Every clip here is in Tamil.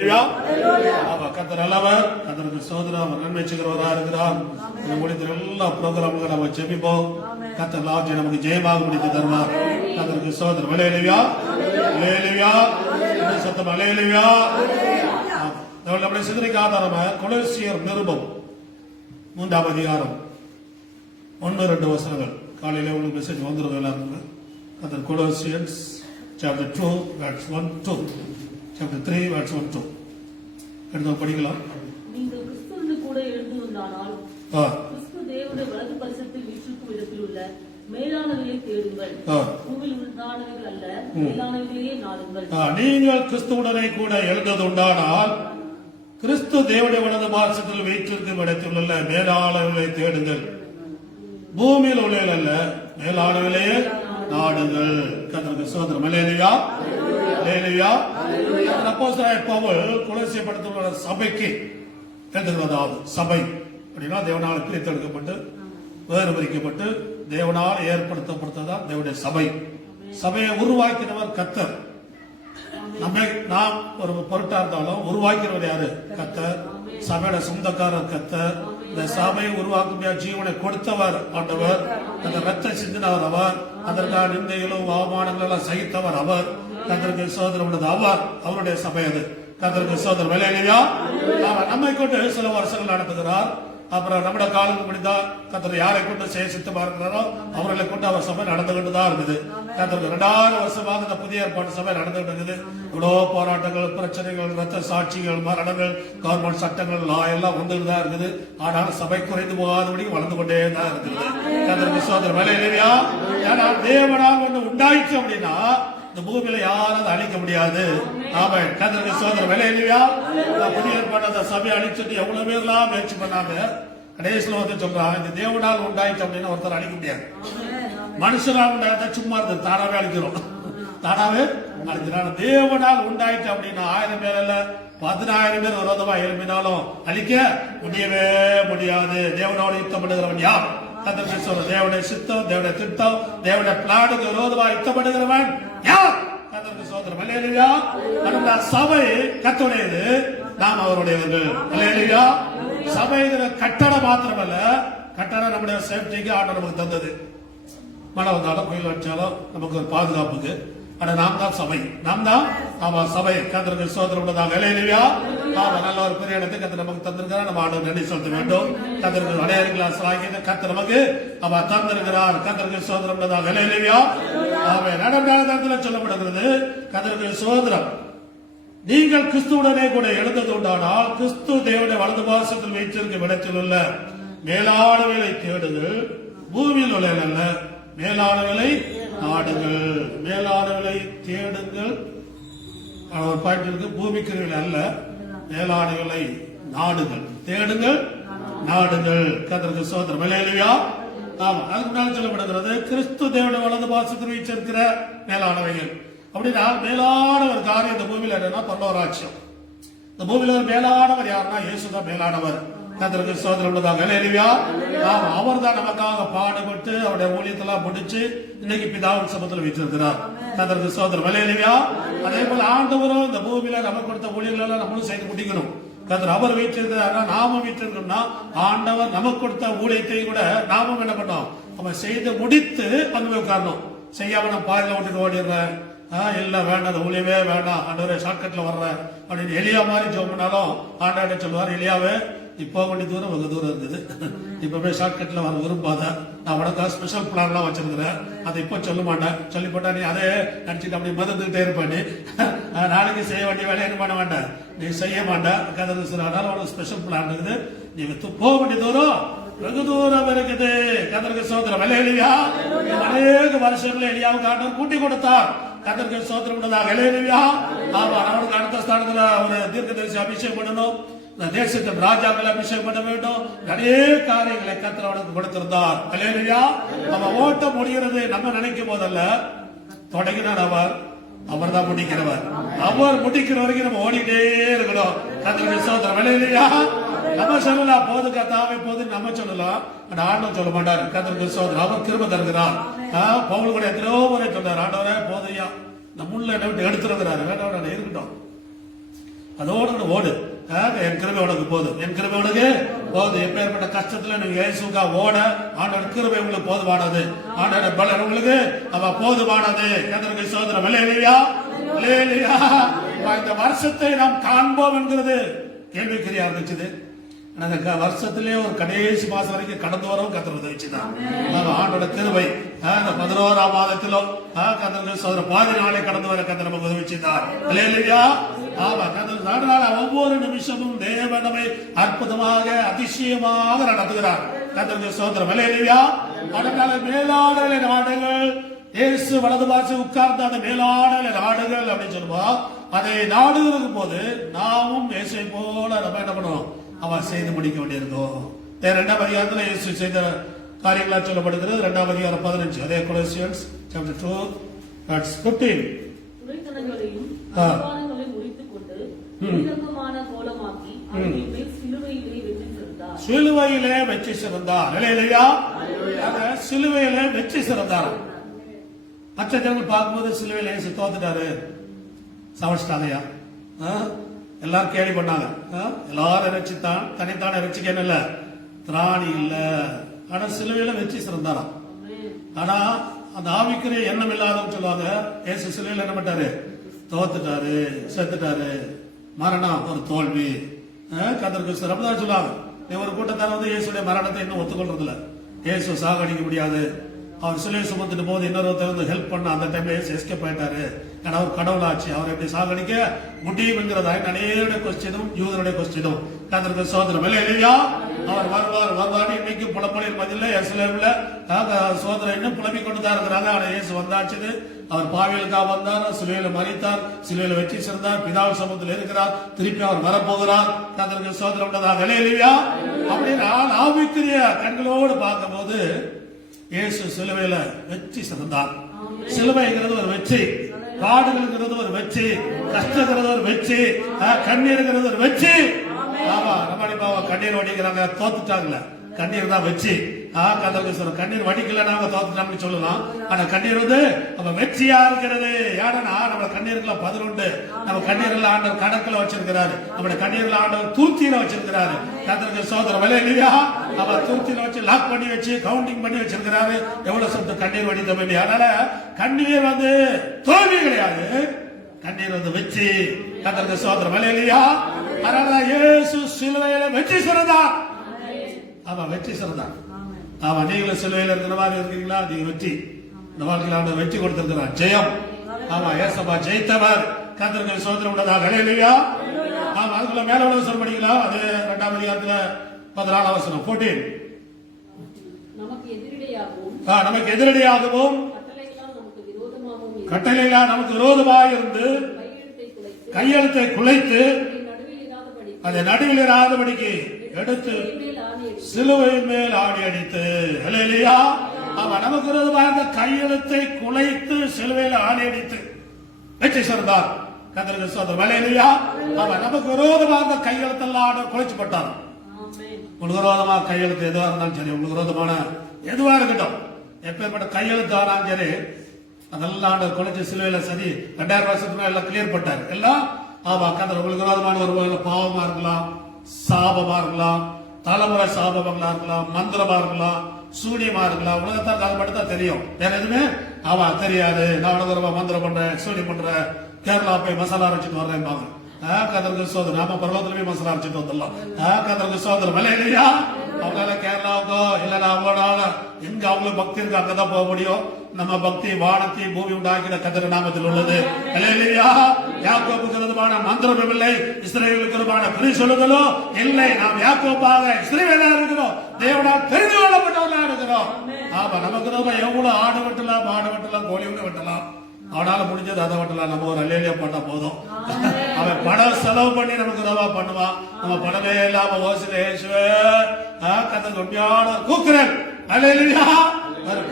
கர்த்தர் நல்லவர். கர்த்தருக்கு ஸ்தோத்திரம். அவர் நன்மை செய்கிறவராக இருக்கிறார். முடித்த எல்லா ப்ரோக்ராம்களும் நம்ம ஜெபிப்போம். கர்த்தர் எல்லாவற்றையும் நமக்கு ஜெயமாக முடித்து தருவார். கர்த்தருக்கு ஸ்தோத்திரம். அல்லேலூயா, அல்லேலூயா, சத்தம் அல்லேலூயா. நம்முடைய சிந்தனைக்கு ஆதாரமாக கொலோசியர் நிருபம் 3ஆம் அதிகாரம் 1-2 வசனங்கள். காலையில உங்களுக்கு மெசேஜ் வந்துடும் எல்லாருக்கும். கர்த்தர் Colossians chapter 2 verse 1-2, chapter 3 verse 1-2 எடுத்து படிக்கலாம். நீங்கள் கிறிஸ்துவுக்கு கூட எழுந்துவதானால் கிறிஸ்து தேவனுடைய வலது பரிசுத்தத்தில் வீற்றிருக்கும் இடத்தில் உள்ள மேலானவைகளை தேடுங்கள். பூமியில் உண்டானவைகள் அல்ல, மேலானவைகளையே நாடுங்கள். நீங்கள் கிறிஸ்துவுடனே கூட எழுந்ததுண்டானால் கிறிஸ்து தேவனுடைய வலது பரிசுத்தத்தில் வீற்றிருக்கும் இடத்தில் உள்ள மேலானவைகளை தேடுங்கள். பூமியில் உள்ளவைகள் அல்ல, மேலானவைகளையே நாடுங்கள். கர்த்தருக்கு ஸ்தோத்திரம். அல்லேலூயா, அல்லேலூயா. அப்போஸ்தலனாகிய பவுல் கொலோசிய பட்டணத்தில் சபைக்கு எழுதுகிறதாவது, சபை அப்படின்னா தேவனால் பிரித்தெடுக்கப்பட்டு வேறுபரிக்கப்பட்டு தேவனால் ஏற்படுத்தப்பட்டதான் தேவனுடைய சபை. சபையை உருவாக்கினவர் கர்த்தர். நாம் ஒரு பொருட்டா இருந்தாலும் உருவாக்கிறவர் யாரு? கர்த்தர். சபையோட சொந்தக்காரர் கர்த்தர். இந்த சபையை உருவாக்க ஜீவனை கொடுத்தவர் ஆண்டவர். அந்த ரத்த சிந்தினவர் அவர். அதற்கான நிந்தைகளும் அவமானங்களும் எல்லாம் சகித்தவர் அவர். கர்த்தருக்கு சோதரம் உள்ளது அவர். அவருடைய சபை அது. கர்த்தருக்கு சோதரம். அல்லேலூயா. நம்மை கொண்டு சில வருஷங்கள் நடத்துகிறார். அப்புறம் நம்முடைய காலம் முடிந்தா கர்த்தர் யாரை கொண்டு செய்ய சித்தமா இருக்கிறாரோ அவர்களை கொண்டு அவர் சபை நடந்து கொண்டுதான் இருக்குது. கர்த்தருக்கு 2000 வருஷமாக இந்த புதிய ஏற்பாடு சபை நடந்து இருக்குது. இவ்வளவு போராட்டங்கள், பிரச்சனைகள், ரத்த சாட்சிகள், மரணங்கள், கவர்மெண்ட் சட்டங்கள் எல்லாம் வந்துட்டு தான் இருக்குது. ஆனால் சபை குறைந்து போகாதபடி வளர்ந்து கொண்டே தான் இருக்குது. கர்த்தருக்கு சோதரம். அல்லேலூயா. ஏன்னா தேவனால் ஒன்று உண்டாயிடுச்சு அப்படின்னா இந்த பூமியில யாரும் அழிக்க முடியாது. ஆமா, கர்த்தருக்கு ஸ்தோத்திரம். அல்லேலூயா. புதிய ஏற்பாடு சபையை அழிச்சுட்டு எவ்வளவு பேர்லாம் முயற்சி பண்ணாங்க. கடைசியில் வந்து சொல்றாங்க, இந்த தேவனால் உண்டாயிடுச்சு அப்படின்னு ஒருத்தர் அழிக்க முடியாது. மனுஷனால் உண்டாயிட்டா சும்மா இருந்தது, தானாவே அழிக்கிறோம், தானாவே அழிக்கிறாங்க. தேவனால் உண்டாயிடுச்சு அப்படின்னா 1000 பேர் இல்ல 10000 பேர் விரோதமா எழுப்பினாலும் அழிக்க முடியவே முடியாது. தேவனோட யுத்தம் பண்ணுகிறவன் யார்? கர்த்தருக்கு ஸ்தோத்திரம். தேவனுடைய சித்தம், தேவனுடைய திட்டம், தேவனுடைய பிளானுக்கு விரோதமா யுத்தம் பண்ணுகிறவன் யார்? கர்த்தருக்கு ஸ்தோத்திரம். அல்லேலூயா. அந்த சபை கர்த்தருடையது, நாம் அவருடையவர்கள். அல்லேலூயா. சபை கட்டடம் மாத்திரமல்ல, கட்டடம் நம்முடைய சேஃப்டிக்கு ஆண்டவர் நமக்கு தந்தது. மழை வந்தாலும் புயல் அடிச்சாலும் நமக்கு ஒரு பாதுகாப்புக்கு. ஆனா நாம் தான் சபை, நாம் தான் ஆமா சபை. கர்த்தருக்கு ஸ்தோத்திரம் உள்ளதாக. அல்லேலூயா. ஆமா, நல்ல ஒரு பெரிய இடத்துக்கு கர்த்தர் நமக்கு தந்திருக்கிறார். நம்ம ஆண்டவர் நன்றி செலுத்த வேண்டும். கர்த்தருக்கு அநேக கிளாஸ் ஆகிய கர்த்தர் நமக்கு அவர் தந்திருக்கிறார். கர்த்தருக்கு ஸ்தோத்திரம் உள்ளதாக. அல்லேலூயா. ஆமா, நடந்தாளத்தில் சொல்லப்படுகிறது கர்த்தருக்கு ஸ்தோத்திரம். நீங்கள் கிறிஸ்துவுடனே கூட எழுந்தது உண்டானால் கிறிஸ்து தேவனுடைய வலது பாசத்தில் வைத்திருக்கும் இடத்தில் உள்ள மேலானவைகளை தேடுங்கள். பூமியில் உள்ள அல்ல, மேலானவைகளை நாடுங்கள். மேலானவைகளை தேடுங்கள். ஒரு பாயிண்ட் இருக்கு, பூமிக்கு அல்ல, மேலானவைகளை நாடுங்கள். தேடுங்கள், நாடுங்கள். கர்த்தருக்கு ஸ்தோத்திரம். அல்லேலூயா. ஆமா, அதுக்கு முன்னாடி சொல்லப்படுகிறது கிறிஸ்து தேவனுடைய வலது பாசத்தில் வைத்திருக்கிற மேலானவைகள் அப்படின்னா மேலான ஒரு காரியம் இந்த பூமியில என்னன்னா பரலோகராஜ்யம். இந்த பூமியில ஒரு மேலானவர் யாருன்னா இயேசுதான் மேலானவர். கர்த்தருக்கு ஸ்தோத்திரம் உள்ளதாக. அல்லேலூயா. ஆமா, அவர் தான் நமக்காக பாடுபட்டு அவருடைய ஊழியத்தெல்லாம் முடிச்சு இன்னைக்கு பிதாவின் சமூகத்தில் வைத்திருக்கிறார். கர்த்தருக்கு ஸ்தோத்திரம். அல்லேலூயா. அதே போல ஆண்டவரும் இந்த பூமியில நமக்கு கொடுத்த ஊழியர்கள் எல்லாம் நம்மளும் செய்து முடிக்கணும். கர்த்தர் அவர் வீட்டிருக்கிறாரா, நாமும் வீட்டிருக்கோம்னா ஆண்டவர் நமக்கு கொடுத்த ஊழியத்தை கூட நாமும் என்ன பண்ணோம், நம்ம செய்து முடித்து வந்து உட்காரணும். செய்யாம நான் பாதையில விட்டுட்டு ஓடிடுறேன், இல்ல வேண்டாம், அந்த ஊழியவே வேண்டாம், ஆண்டவரே ஷார்ட்கட்ல வர்றேன் அப்படின்னு எலியா மாதிரி ஜோம் பண்ணாலும் ஆண்டவரே சொல்லுவார், எலியாவே இப்போ வேண்டிய தூரம் வெகு தூரம் இருந்தது, இப்ப போய் ஷார்ட்கட்ல வர விரும்பாத, நான் உனக்கு ஸ்பெஷல் பிளான் எல்லாம் வச்சிருக்கிறேன், அதை இப்போ சொல்ல மாட்டேன், சொல்லி போட்டா நீ அதே நினைச்சிட்டு அப்படி மறந்துகிட்டே இருப்பேன், நீ நாளைக்கு செய்ய வேண்டிய வேலையை என்ன பண்ண மாட்டேன், நீ செய்ய மாட்டேன். அதனால உனக்கு ஸ்பெஷல் பிளான் இருக்குது, நீ போக வேண்டிய தூரம் வெகு தூரம் இருக்குது. கர்த்தருக்கு ஸ்தோத்திரம். அல்லேலூயா. அநேக வருஷங்கள் எலியாவுக்கு ஆண்டவர் கூட்டி கொடுத்தார். கர்த்தருக்கு ஸ்தோத்திரம் உள்ளதாக. அல்லேலூயா. ஆமா, அவனுக்கு அடுத்த ஸ்தானத்துல ஒரு தீர்க்கதரிசி அபிஷேகம் பண்ணணும், தேசத்தின் ராஜாக்களை அபிஷேகம் பண்ண வேண்டும், நிறைய காரியங்களை கர்த்தர் அவனுக்கு கொடுத்திருந்தார். அல்லேலூயா. நம்ம ஓட்ட முடிகிறது நம்ம நினைக்கும் போதல்ல, தொடங்கினார் அவர், அவர் தான் முடிக்கிறவர். அவர் முடிக்கிற வரைக்கும் நம்ம ஓடிட்டே இருக்கணும். கர்த்தருக்கு ஸ்தோத்திரம். அல்லேலூயா. நம்ம சொல்லலாம் போது கர்த்தாவே போது நம்ம சொல்லலாம், ஆண்டவர் சொல்ல மாட்டார். கர்த்தருக்கு ஸ்தோத்திரம். அவர் கிருபை தருகிறார். பவுல் கூட எத்தனையோ முறை சொன்னார், ஆண்டவரே போதையா இந்த முள்ள விட்டு எடுத்துருக்கிறாரு, வேண்டாம் இருக்கட்டும், அதோட ஓடு. என் கிருபை உனக்கு போதும், என் கிருபை உனக்கு போதும். எப்பேற்பட்ட கஷ்டத்துல நீங்க இயேசுக்கா ஓட ஆண்டோட கிருபை உங்களுக்கு போதுமானது, ஆண்டோட பலன் உங்களுக்கு அவ போதுமானது. கர்த்தருக்கு ஸ்தோத்திரம். அல்லேலூயா, அல்லேலூயா. இந்த வருஷத்தை நாம் காண்போம் என்கிறது கேள்விக்குறியா இருந்துச்சு. அந்த வருஷத்திலே ஒரு கடைசி மாசம் வரைக்கும் கடந்து வரவும் கர்த்தர் உதவிச்சுதான். ஆண்டோட கிருபை அந்த 11ஆம் மாதத்திலும் கர்த்தர் சோதர பாதி நாளை கடந்து வர கர்த்தர் நமக்கு உதவிச்சுதான். அல்லேலூயா. ஆமா, கர்த்தர் ஒவ்வொரு நிமிஷமும் தேவன் நம்மை அற்புதமாக அதிசயமாக நடத்துகிறார். கர்த்தருக்கு சோதரம். அல்லேலூயா. அதனால மேலான நாடுகள் இயேசு வலது பாசி உட்கார்ந்த அந்த மேலான நாடுகள் அப்படின்னு சொல்லுவோம். அதை நாடுகளுக்கு போது நாமும் இயேசுவை போல நம்ம என்ன பண்ணுவோம், அவன் செய்து முடிக்க வேண்டியிருக்கோம். 2ஆம் அதிகாரத்தில் இயேசு செய்த காரியங்களா சொல்லப்படுகிறது. 2ஆம் அதிகாரம் 15. அதே கொலோசியன்ஸ் chapter 2:15. துரைத்தனங்களையும் அனுமானங்களையும் முறித்துக் கொண்டு பகிரங்கமான கோலமாக்கி அவர்கள் மேல் சிலுவையிலே வெற்றி சிறந்தார். சிலுவையிலே வெற்றி சிறந்தார். அல்லேலூயா. அந்த சிலுவையிலே வெற்றி சிறந்தார். மற்ற ஜனங்கள் பார்க்கும்போது சிலுவையில இயேசு தோத்துட்டாரு, சமைச்சிட்டாங்கயா, எல்லாரும் கேள்வி பண்ணாங்க. எல்லாரும் ரசித்தான், தனித்தான ரசிக்கணும் இல்ல, திராணி இல்ல. ஆனா சிலுவையில வெற்றி சிறந்தாராம். ஆனா அந்த ஆவிக்குரிய எண்ணம் இல்லாதவங்க சொல்லுவாங்க, இயேசு சிலுவையில என்ன பண்ணிட்டாரு, தோத்துட்டாரு, செத்துட்டாரு, மரணம் ஒரு தோல்வி. கர்த்தருக்கு ரமதான் சொல்லுவாங்க, ஒரு கூட்டத்தார் வந்து இயேசுடைய மரணத்தை இன்னும் ஒத்துக்கொள்றது இல்ல. இயேசு சாகடிக்க முடியாது, அவர் சிலுவை சுமந்துட்டு போது இன்னொருத்தர் வந்து ஹெல்ப் பண்ண அந்த டைம்ல எஸ்கேப் ஆயிட்டாரு. ஏன்னா அவர் கடவுளாச்சு, அவர் எப்படி சாகடிக்க முடியும்ங்கிறதா அநேக கொஸ்டினும் யூதருடைய கொஸ்டினும். கர்த்தருக்கு சோதரம். அல்லேலூயா. அவர் வருவார் இன்னைக்கு புலப்பலின் மதியில எருசலேம்ல சோதரம் இன்னும் புலம்பிக் கொண்டுதான் இருக்கிறாங்க. ஆனா இயேசு வந்தாச்சு, அவர் பாவியலுக்காக வந்தார், சிலுவையில மரித்தார், சிலுவையில வெற்றி சிறந்தார், பிதாவின் சமூகத்தில் இருக்கிறார், திருப்பி அவர் வரப்போகிறார். கர்த்தருக்கு சோதரம் உள்ளதாக. அல்லேலூயா. அப்படின்னு ஆவிக்குரிய கண்களோடு பார்க்கும் போது இயேசு சிலுவையில வெற்றி சிறந்தார். சிலுவைங்கிறது ஒரு வெற்றி, பாடுகளுங்கிறது ஒரு வெற்றி, கஷ்டங்கிறது ஒரு வெற்றி, கண்ணீருங்கிறது ஒரு வெற்றி. ஆமா, ரமணி பாபா கண்ணீர் வடிக்கிறாங்க, தோத்துட்டாங்கல்ல, கண்ணீர் தான் வெற்றி. கண்ணீர் வடிக்கல நாங்க தோத்துட்டோம்னு சொல்லலாம். ஆனா கண்ணீர் வந்து நம்ம வெற்றியா இருக்கிறது. ஏன்னா நம்ம கண்ணீருக்குள்ள பதில் உண்டு. நம்ம கண்ணீர்ல ஆண்டவர் கணக்குல வச்சிருக்கிறாரு, நம்முடைய கண்ணீர்ல ஆண்டவர் துருத்தியில வச்சிருக்கிறாரு. கர்த்தருக்கு சோதரம். இல்லையா, அவர் துருத்தியில வச்சு லாக் பண்ணி வச்சு கவுண்டிங் பண்ணி வச்சிருக்கிறாரு, எவ்வளவு சொத்து கண்ணீர் வடித்த வேண்டிய. அதனால கண்ணீர் வந்து தோல்வி கிடையாது, கண்ணீர் வந்து வெற்றி. கர்த்தருக்கு சோதரம். இல்லையா. அதனால இயேசு சிலுவையில வெற்றி சிறந்தார். ஆமா, வெற்றி சிறந்தார். ஆமா, நீங்களும் சிலுவையில் இருக்கிற மாதிரி இருக்கிறீங்களா, நீங்க வெற்றி. இந்த வாழ்க்கையில் ஆண்டவர் வெற்றி கொடுத்திருக்கிறார், ஜெயம். ஆமா, ஏசப்பா ஜெயித்தவர். கர்த்தருக்கு சோதரம் உள்ளதாக. அல்லேலூயா. ஆமா, அதுக்குள்ள மேல உள்ள வசனம் படிங்களா, அது 2ஆம் அதிகாரத்துல 14ஆம் வசனம் 14. நமக்கு எதிரடையாகவும் கட்டளைகளா நமக்கு விரோதமாக இருந்து கையெழுத்தை குலைத்து அதை நடுவில் இராதபடிக்கு எடுத்து சிலுவையின் மேல் ஆணி அடித்து. அல்லேலூயா. ஆமா, நமக்கு விரோதமாக கையெழுத்தை குலைத்து சிலுவையில் ஆணி அடித்து வெற்றி சிறந்தார். கர்த்தருக்கு ஸ்தோத்திரம். அல்லேலூயா. ஆமா, நமக்கு விரோதமாக கையெழுத்தெல்லாம் குலைச்சு போட்டார். உங்களுக்கு விரோதமாக கையெழுத்து எதுவா இருந்தாலும் சரி, உங்களுக்கு விரோதமான எதுவா இருக்கட்டும், எப்பேற்பட்ட கையெழுத்து ஆனாலும் சரி, அதெல்லாம் ஆண்டவர் குலைச்சு சிலுவையில சரி 2000 வருஷத்துக்கு எல்லாம் கிளியர் பண்ணார் எல்லாம். ஆமா, கர்த்தர் உங்களுக்கு விரோதமான ஒரு பாவமா இருக்கலாம், சாபமா இருக்கலாம், தலைமுறை சாபங்களா இருக்கலாம், மந்திரமா இருக்கலாம், சூனியமா இருக்கலாம். உலகத்தான் அது மட்டும் தான் தெரியும், வேற எதுவுமே ஆமா தெரியாது. நான் உலக மந்திரம் பண்றேன், சூனியம் பண்றேன், கேரளா போய் மசாலா அரைச்சிட்டு வர்றேன் பாங்க. கர்த்தருக்கு சோதரம். நாம பரலோகத்துல போய் மசாலா அரைச்சிட்டு வந்துடலாம். கர்த்தருக்கு சோதரம். இல்லையா. அவங்களால கேரளாவுக்கோ இல்லைன்னா அவங்களால எங்க அவங்களுக்கு பக்தி இருக்கு அங்கதான் போக முடியும். நம்ம பக்தி வானத்தை பூமி உண்டாக்கின கர்த்தர் நாமத்தில் உள்ளது. இல்லையா. யாக்கோபுக்கு விரோதமான மந்திரம் இல்லை, இஸ்ரவேலுக்கு விரோதமான குறி சொல்லுதலோ இல்லை. நாம் யாக்கோபாக இஸ்ரவேலா இருக்கிறோம், தேவனால் தெரிந்து கொள்ளப்பட்டவர்களா இருக்கிறோம். ஆமா, நமக்கு எவ்வளவு ஆடு வெட்டலாம், மாடு வெட்டலாம், கோழி வெட்டலாம், அவனால முடிஞ்சது அதை வெட்டலாம். நம்ம ஒரு அல்லேலியா பண்ணா போதும். அவன் பணம் செலவு பண்ணி நமக்கு உதவா பண்ணுவான். நம்ம பணமே இல்லாம ஓசில இயேசுவே கர்த்தர் உண்மையான கூக்குறேன் அல்லேலியா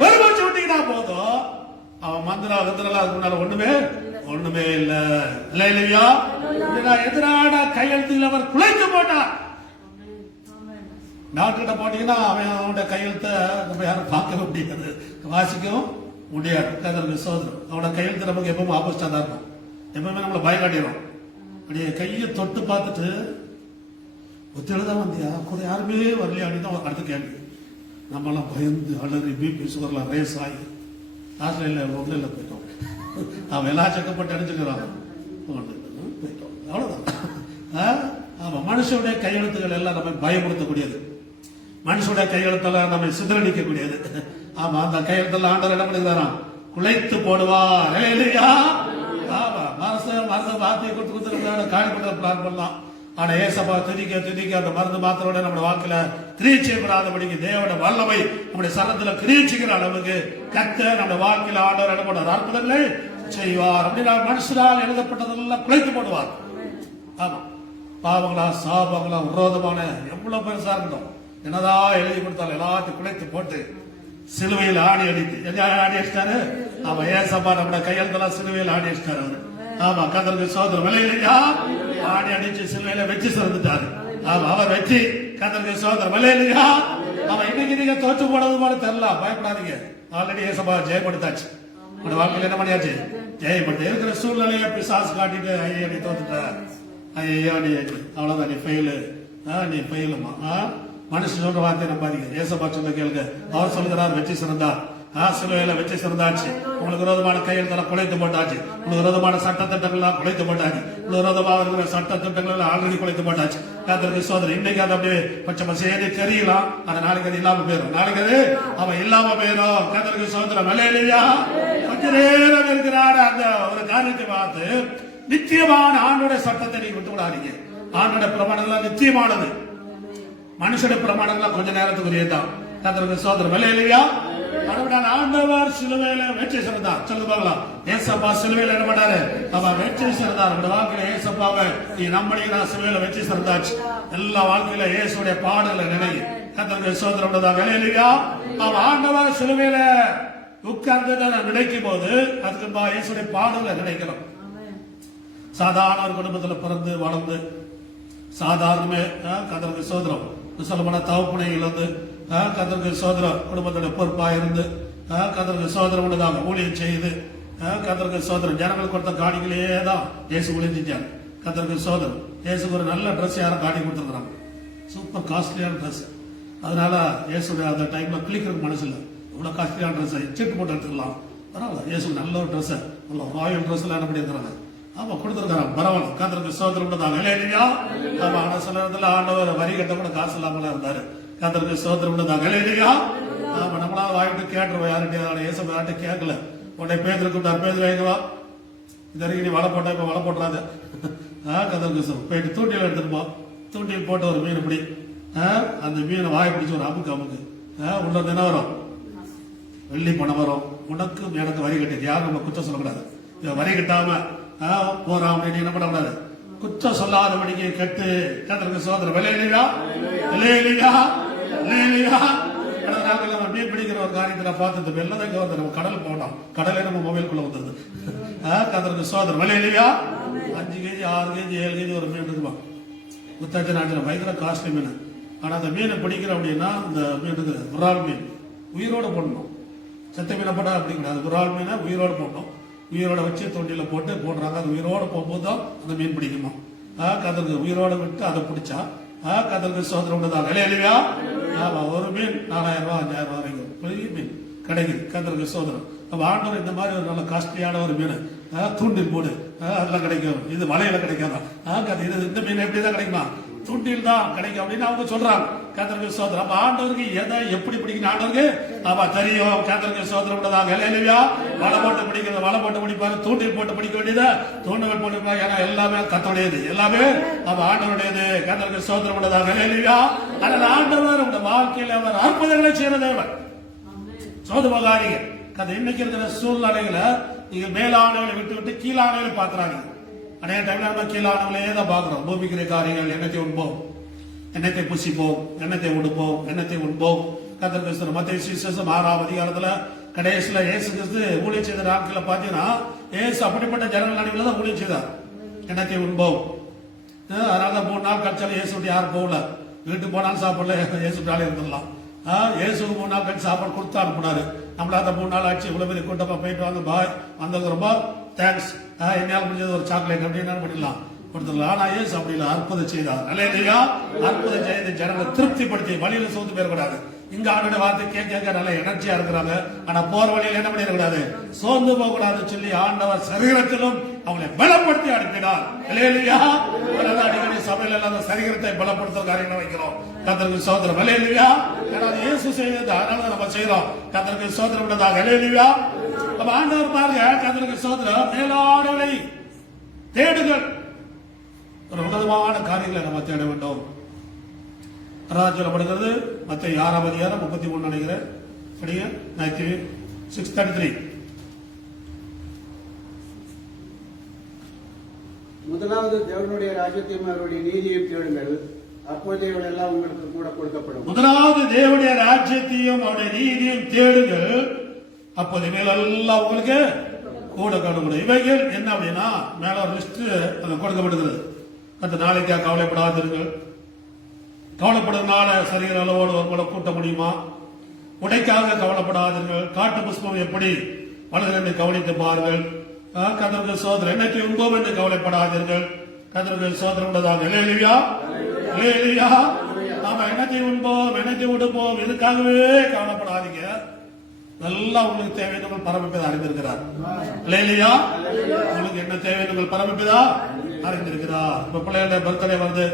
பெருமூச்சு விட்டீங்கன்னா போதும். அவன் மந்திரா கத்திரலாம் முன்னால ஒண்ணுமே இல்ல. அல்லேலியா. எதிரான கையெழுத்தில் அவர் குலைத்து போட்டார். டாக்டர்கிட்ட போட்டீங்கன்னா அவனுடைய கையெழுத்தை நம்ம யாரும் பார்க்க முடியாது, வாசிக்கவும் முடியாது. கர்த்தருக்கு சோதரம். அவனோட கையெழுத்து நமக்கு எப்பவும் ஆப்போசிட்டா தான் இருக்கும், எப்பவுமே நம்மளை பயக்காட்டிடும். அப்படியே கையை தொட்டு பார்த்துட்டு ஒத்தியதான் வந்தியா கூட யாருமே வரலையா அப்படின்னு அடுத்த கேள்வி. நம்மளாம் பயந்து அலறி பிபி சுகர்லாம் ரேஸ் ஆகி ஆஸ்திரேலியா ஒன்றும் இல்லை போயிட்டோம். அவன் எல்லாம் செக்கப்பட்டு அடிச்சுக்கிறான் போயிட்டோம், அவ்வளோதான். ஆமாம், மனுஷனுடைய கையெழுத்துக்கள் எல்லாம் நம்ம பயமுறுத்தக்கூடியது, மனுஷனுடைய கையெழுத்தெல்லாம் நம்ம சிதறடிக்கக்கூடியது. ஆமா, அந்த கையெழுத்தெல்லாம் ஆண்டவர் என்ன பண்ணுகிறாராம், குலைத்து போடுவார். ஆமா, மருந்து மாத்தியை கொடுத்து காயப்பட்ட பிளான் பண்ணலாம். ஆனா ஏசப்பா திதிக்க அந்த மருந்து மாத்திரோட நம்ம வாழ்க்கையில கிரியை செய்யப்படாதபடிக்கு தேவட வல்லமை நம்முடைய சரத்துல கிரியை செய்கிற அளவுக்கு கத்த நம்ம வாழ்க்கையில ஆண்டவர் என்ன பண்ணார், அற்புதங்களை செய்வார். அப்படின்னா மனுஷனால் எழுதப்பட்டதெல்லாம் குலைத்து போடுவார். ஆமா, பாவங்களா சாபங்களா விரோதமான எவ்வளவு பெருசா இருக்கட்டும், என்னதான் எழுதி கொடுத்தாலும் எல்லாத்தையும் குலைத்து போட்டு சிலுவையில் ஆடி அடித்து ஆடி அடிச்சிட்டாரு. அவன் ஏசப்பா நம்முடைய கையெழுத்தெல்லாம் சிலுவையில் ஆடி அடிச்சிட்டாரு அவரு. ஆமா, கதருக்கு சோதரம் விலையிலையா ஆடி அடிச்சு சிலுவையில வெற்றி சிறந்துட்டாரு. ஆமா, அவர் வெற்றி கதருக்கு சோதரம் விலையிலையா. அவன் இன்னைக்கு நீங்க தோற்று போனது போல தெரியல, பயப்படாதீங்க. ஆல்ரெடி ஏசப்பா ஜெயப்படுத்தாச்சு. உங்க வாழ்க்கையில் என்ன பண்ணியாச்சு, ஜெயப்படுத்த இருக்கிற சூழ்நிலையை பிசாசு காட்டிட்டு ஐயா நீ தோத்துட்ட, ஐயா நீ அவ்வளவுதான், நீ ஃபெயிலு, நீ ஃபெயிலுமா. மனுஷன் சொல்ற வார்த்தை நம்பாதீங்க, ஏசப்பா சொல்ல கேளுங்க. அவர் சொல்கிறார் வெற்றி சிறந்தார், சிலுவையில வெற்றி சிறந்தாச்சு. உங்களுக்கு விரோதமான கையெழுத்தெல்லாம் குலைத்து போட்டாச்சு, உங்களுக்கு விரோதமான சட்ட திட்டங்கள்லாம் குலைத்து போட்டாச்சு, உங்களுக்கு விரோதமாக இருக்கிற சட்ட திட்டங்கள் ஆல்ரெடி குலைத்து போட்டாச்சு. கர்த்தருக்கு சோதனை இன்னைக்கு அது அப்படியே கொஞ்சம் செய்தி தெரியலாம், ஆனா நாளைக்கு அது இல்லாம போயிடும், நாளைக்கு அது அவன் இல்லாம போயிடும். கர்த்தருக்கு சோதனை விலையிலையா கொஞ்ச நேரம் இருக்கிறாரு. அந்த ஒரு காரியத்தை பார்த்து நிச்சயமான ஆண்டோட சட்டத்தை நீங்க விட்டு விடாதீங்க. ஆண்டோட பிரமாணங்கள் நிச்சயமானது, மனுஷனுடைய பிரமாணங்கள் கொஞ்ச நேரத்துக்குரியதான். கர்த்தருக்கு சோதனை விலையிலையா. ஆண்டவர் சிலுவையில வெற்றி சிறந்தார். சொல்லுங்க பார்க்கலாம், ஏசப்பா சிலுவையில என்ன பண்ணாரு, அவன் வெற்றி சிறந்தார். நம்ம வாழ்க்கையில ஏசப்பாவை நீ நம்புறீங்களா, சிலுவையில வெற்றி சிறந்தாச்சு. எல்லா வாழ்க்கையில இயேசுடைய பாடலை நினைவு. கர்த்தருக்கு சோதனை விலையிலையா. அவன் ஆண்டவர் சிலுவையில உட்கார்ந்து நினைக்கும் போது அதுக்கு இயேசுடைய பாடலை நினைக்கிறோம். சாதாரண ஒரு குடும்பத்துல பிறந்து வளர்ந்து சாதாரணமே கர்த்தருக்கு சோதரம் சொல்லமான தவப்புனை இழந்து கர்த்தருக்கு சோதரம் குடும்பத்தோட பொறுப்பா இருந்து கர்த்தருக்கு சோதரம் உள்ளதாக ஊழியம் செய்து கர்த்தருக்கு சோதரம் ஜனங்கள் கொடுத்த காணிகளே தான் இயேசு ஊழியம் செஞ்சார். கர்த்தருக்கு சோதரம் இயேசுக்கு ஒரு நல்ல ட்ரெஸ் யாரும் காணி கொடுத்துருக்காங்க, சூப்பர் காஸ்ட்லியான ட்ரெஸ். அதனால இயேசுடைய அந்த டைம்ல கிளிக்கிறதுக்கு மனசு இல்லை, இவ்வளவு காஸ்ட்லியான ட்ரெஸ் சீட்டு போட்டு எடுத்துக்கலாம், பரவாயில்ல. இயேசுக்கு நல்ல ஒரு ட்ரெஸ், நல்ல ராயல் ட்ரெஸ் எல்லாம் என்ன பண்ணியிருக்கிறாங்க, ஆமா கொடுத்திருக்காங்க, பரவாயில்ல. கர்த்தருக்கு சோதரம் உள்ளதாக இல்லையா. ஆமா, ஆனா சில இடத்துல ஆண்டவர் வரி கட்ட கூட காசு இல்லாமல இருந்தாரு. கர்த்தருக்கு சோதரம் உள்ளதாக இல்லையா. ஆமா, நம்மளா வாங்கிட்டு கேட்டுருவோம், யார்கிட்ட ஏசப்ப யார்கிட்ட கேட்கல. உடனே பேதர் கூப்பிட்டார், பேதர் வாங்கிவா, இது வரைக்கும் நீ வலை போட்டா இப்ப வலை போட்டுறாது. கர்த்தருக்கு போயிட்டு தூண்டில் எடுத்துட்டு தூண்டில் போட்டு ஒரு மீன் இப்படி அந்த மீனை வாய் பிடிச்சி ஒரு அமுக்கு அமுக்கு உள்ள என்ன வரும், வெள்ளி பணம் வரும். உனக்கு எனக்கு வரி கட்டி யாரும் நம்ம குற்றம் சொல்லக்கூடாது. வரி கட்டாம போறான் அப்படின்னு என்ன பண்ணக்கூடாது, குற்றம் சொல்லாதபடிக்கு கட்டு. கர்த்தருக்கு சோதனை விலையிலையா விலையிலையா விலையிலையா. நம்ம மீன் பிடிக்கிற ஒரு காரியத்தை பார்த்து வெள்ளதான் இங்க வந்து நம்ம கடல் போனோம், கடலே நம்ம மொபைலுக்குள்ள வந்துருது. கர்த்தருக்கு சோதனை விலையிலையா. 5 கேஜி 6 கேஜி 7 கேஜி ஒரு மீன் இருக்குமா, முத்தாச்சி நாட்டில் பயங்கர காஸ்ட்லி மீன். ஆனா அந்த மீனை பிடிக்கிறோம் அப்படின்னா அந்த மீனுக்கு விரால் மீன் உயிரோடு போடணும், செத்த மீனை போட்டா அப்படிங்கிறாது. விரால் மீனை உயிரோடு போடணும், உயிரோட வச்சு தொண்டியில போட்டு போடுறாங்க. அது உயிரோட போகும்போது தான் அந்த மீன் பிடிக்குமா. கதற்கு உயிரோட விட்டு அதை பிடிச்சா கதற்கு சோதனை உள்ளதாக இல்லையா. ஆமா, ஒரு மீன் 4000 ரூபாய் 5000 ரூபாய் வரைக்கும் பெரிய மீன் கிடைக்குது. கதற்கு சோதனை. அப்ப ஆண்டவர் இந்த மாதிரி ஒரு நல்ல காஸ்ட்லியான ஒரு மீன் தூண்டில் போடு, அதெல்லாம் கிடைக்கும். இது வலையில கிடைக்காதான், இந்த மீன் எப்படிதான் கிடைக்குமா, தூண்டில் தான் கிடைக்கும் அப்படின்னு அவங்க சொல்றாங்க. கர்த்தருக்கு சோதனை. அப்ப ஆண்டவருக்கு எதை எப்படி பிடிக்கணும் ஆண்டவருக்கு அப்ப தெரியும். கர்த்தருக்கு சோதனை உள்ளதாக இல்லையா. வலை போட்டு பிடிக்கிறது, வலை போட்டு பிடிப்பாரு, தூண்டில் போட்டு பிடிக்க வேண்டியது, தூண்டில் போட்டு பிடிப்பாரு. ஏன்னா எல்லாமே கத்தோடையது, எல்லாமே அப்ப ஆண்டவருடையது. கர்த்தருக்கு சோதனை உள்ளதாக இல்லையா. அதனால ஆண்டவர் உங்க வாழ்க்கையில் அவர் அற்புதங்களை செய்யற தேவன். சோதமகாரிகள் அது இன்னைக்கு இருக்கிற சூழ்நிலைகளை நீங்க மேலானவர்களை விட்டு விட்டு கீழானவர்களை பாக்குறாங்க. அநேக டைம்ல நம்ம கீழானவர்களே தான் பாக்குறோம். பூமிக்கிற காரியங்கள் எண்ணத்தை உண்போம், எண்ணத்தை புசிப்போம், எண்ணத்தை உடுப்போம், எண்ணத்தை உண்போம். கர்த்தர் மத்தேயு சுவிசேஷம் 6ஆம் அதிகாரத்துல கடைசியில இயேசு கிறிஸ்து ஊழியம் செய்த நாட்கள்ல பாத்தீங்கன்னா இயேசு அப்படிப்பட்ட ஜனங்கள் நடுவில் தான் ஊழியம் செய்தார். எண்ணத்தை உண்போம். அதனால 3 நாள் கழிச்சாலும் இயேசு விட்டு யாரும் போகல, வீட்டுக்கு போனாலும் சாப்பிடல, இயேசு விட்டாலே இருந்துடலாம். இயேசுக்கு 3 நாள் கழிச்சு சாப்பாடு கொடுத்து அனுப்புனாரு. நம்மள அந்த 3 நாள் ஆச்சு, இவ்வளவு பெரிய கூட்டமா போயிட்டு வாங்க பாய் வந்தது ரொம்ப தேங்க்ஸ், என்னால் முடிஞ்சது ஒரு சாக்லேட் அப்படின்னு என்ன பண்ணிடலாம், கொடுத்துடலாம். ஆனா இயேசு அப்படி இல்லை, அற்புதம் செய்தார். அல்லேலூயா. அற்புதம் செய்து ஜனங்களை திருப்திப்படுத்தி வழியில சோர்ந்து போயிடக்கூடாது. இங்க ஆண்டோட வார்த்தை கேட்க நல்ல எனர்ஜியா இருக்கிறாங்க. ஆனா போற வழியில் என்ன பண்ணிடக்கூடாது, சோர்ந்து போக கூடாதுன்னு சொல்லி ஆண்டவர் சரீரத்திலும் அவங்களை பலப்படுத்தி அனுப்பினார். அல்லேலூயா. அடிக்கடி சபையில இல்லாத சரீரத்தை பலப்படுத்துற காரியங்களை வைக்கிறோம். கர்த்தருக்கு ஸ்தோத்திரம். அல்லேலூயா. ஏன்னா இயேசு செய்தது, அதனால நம்ம செய்யறோம். கர்த்தருக்கு ஸ்தோத்திரம் பண்ணதாக. அல்லேலூயா. அப்ப ஆண்டவர் பாருங்க, கர்த்தருக்கு ஸ்தோத்திரம், மேலானவரை தேடுங்கள். ஒரு உன்னதமான காரியங்களை நம்ம தேட வேண்டும். சொல்லப்படுகிறது மத்திய 6ஆம் அதிகாரம் 33 நினைக்கிறேன். படிங்க. Matthew 6:33. முதலாவது தேவனுடைய ராஜ்யத்தையும் அவருடைய நீதியையும் தேடுங்கள், அப்போதே எல்லாம் உங்களுக்கு கூட கொடுக்கப்படும். முதலாவது தேவனுடைய ராஜ்யத்தையும் அவருடைய நீதியையும் தேடுங்கள், அப்போது மேலெல்லாம் உங்களுக்கு கூட கொடுக்கப்படும். இவைகள் என்ன அப்படின்னா, மேல ஒரு லிஸ்ட் கொடுக்கப்படுகிறது. அந்த நாளைக்காக கவலைப்படாதீர்கள். கவலைப்படுறதுனால சரீர அளவோடு ஒரு கூட்ட முடியுமா? உடைக்காக கவலைப்படாதீர்கள். காட்டு புஷ்பம் எப்படி வளர்ந்து கவனித்து பாருங்கள். கர்த்தருக்கு ஸ்தோத்திரம். என்னைக்கு உண்போம் என்று கவலைப்படாதீர்கள். கர்த்தருக்கு ஸ்தோத்திரம் உள்ளதாக. அல்லேலூயா. அல்லேலூயா. நாம என்னத்தை உண்போம், என்னத்தை உடுப்போம், இதுக்காகவே கவலைப்படாதீங்க. நல்லா உங்களுக்கு தேவையான பரமபிதா அறிந்திருக்கிறார். அல்லேலூயா. உங்களுக்கு என்ன தேவையான பரமபிதா அறிந்திருக்கிறார். இப்ப பிள்ளைகளோட பர்த்டே வருது,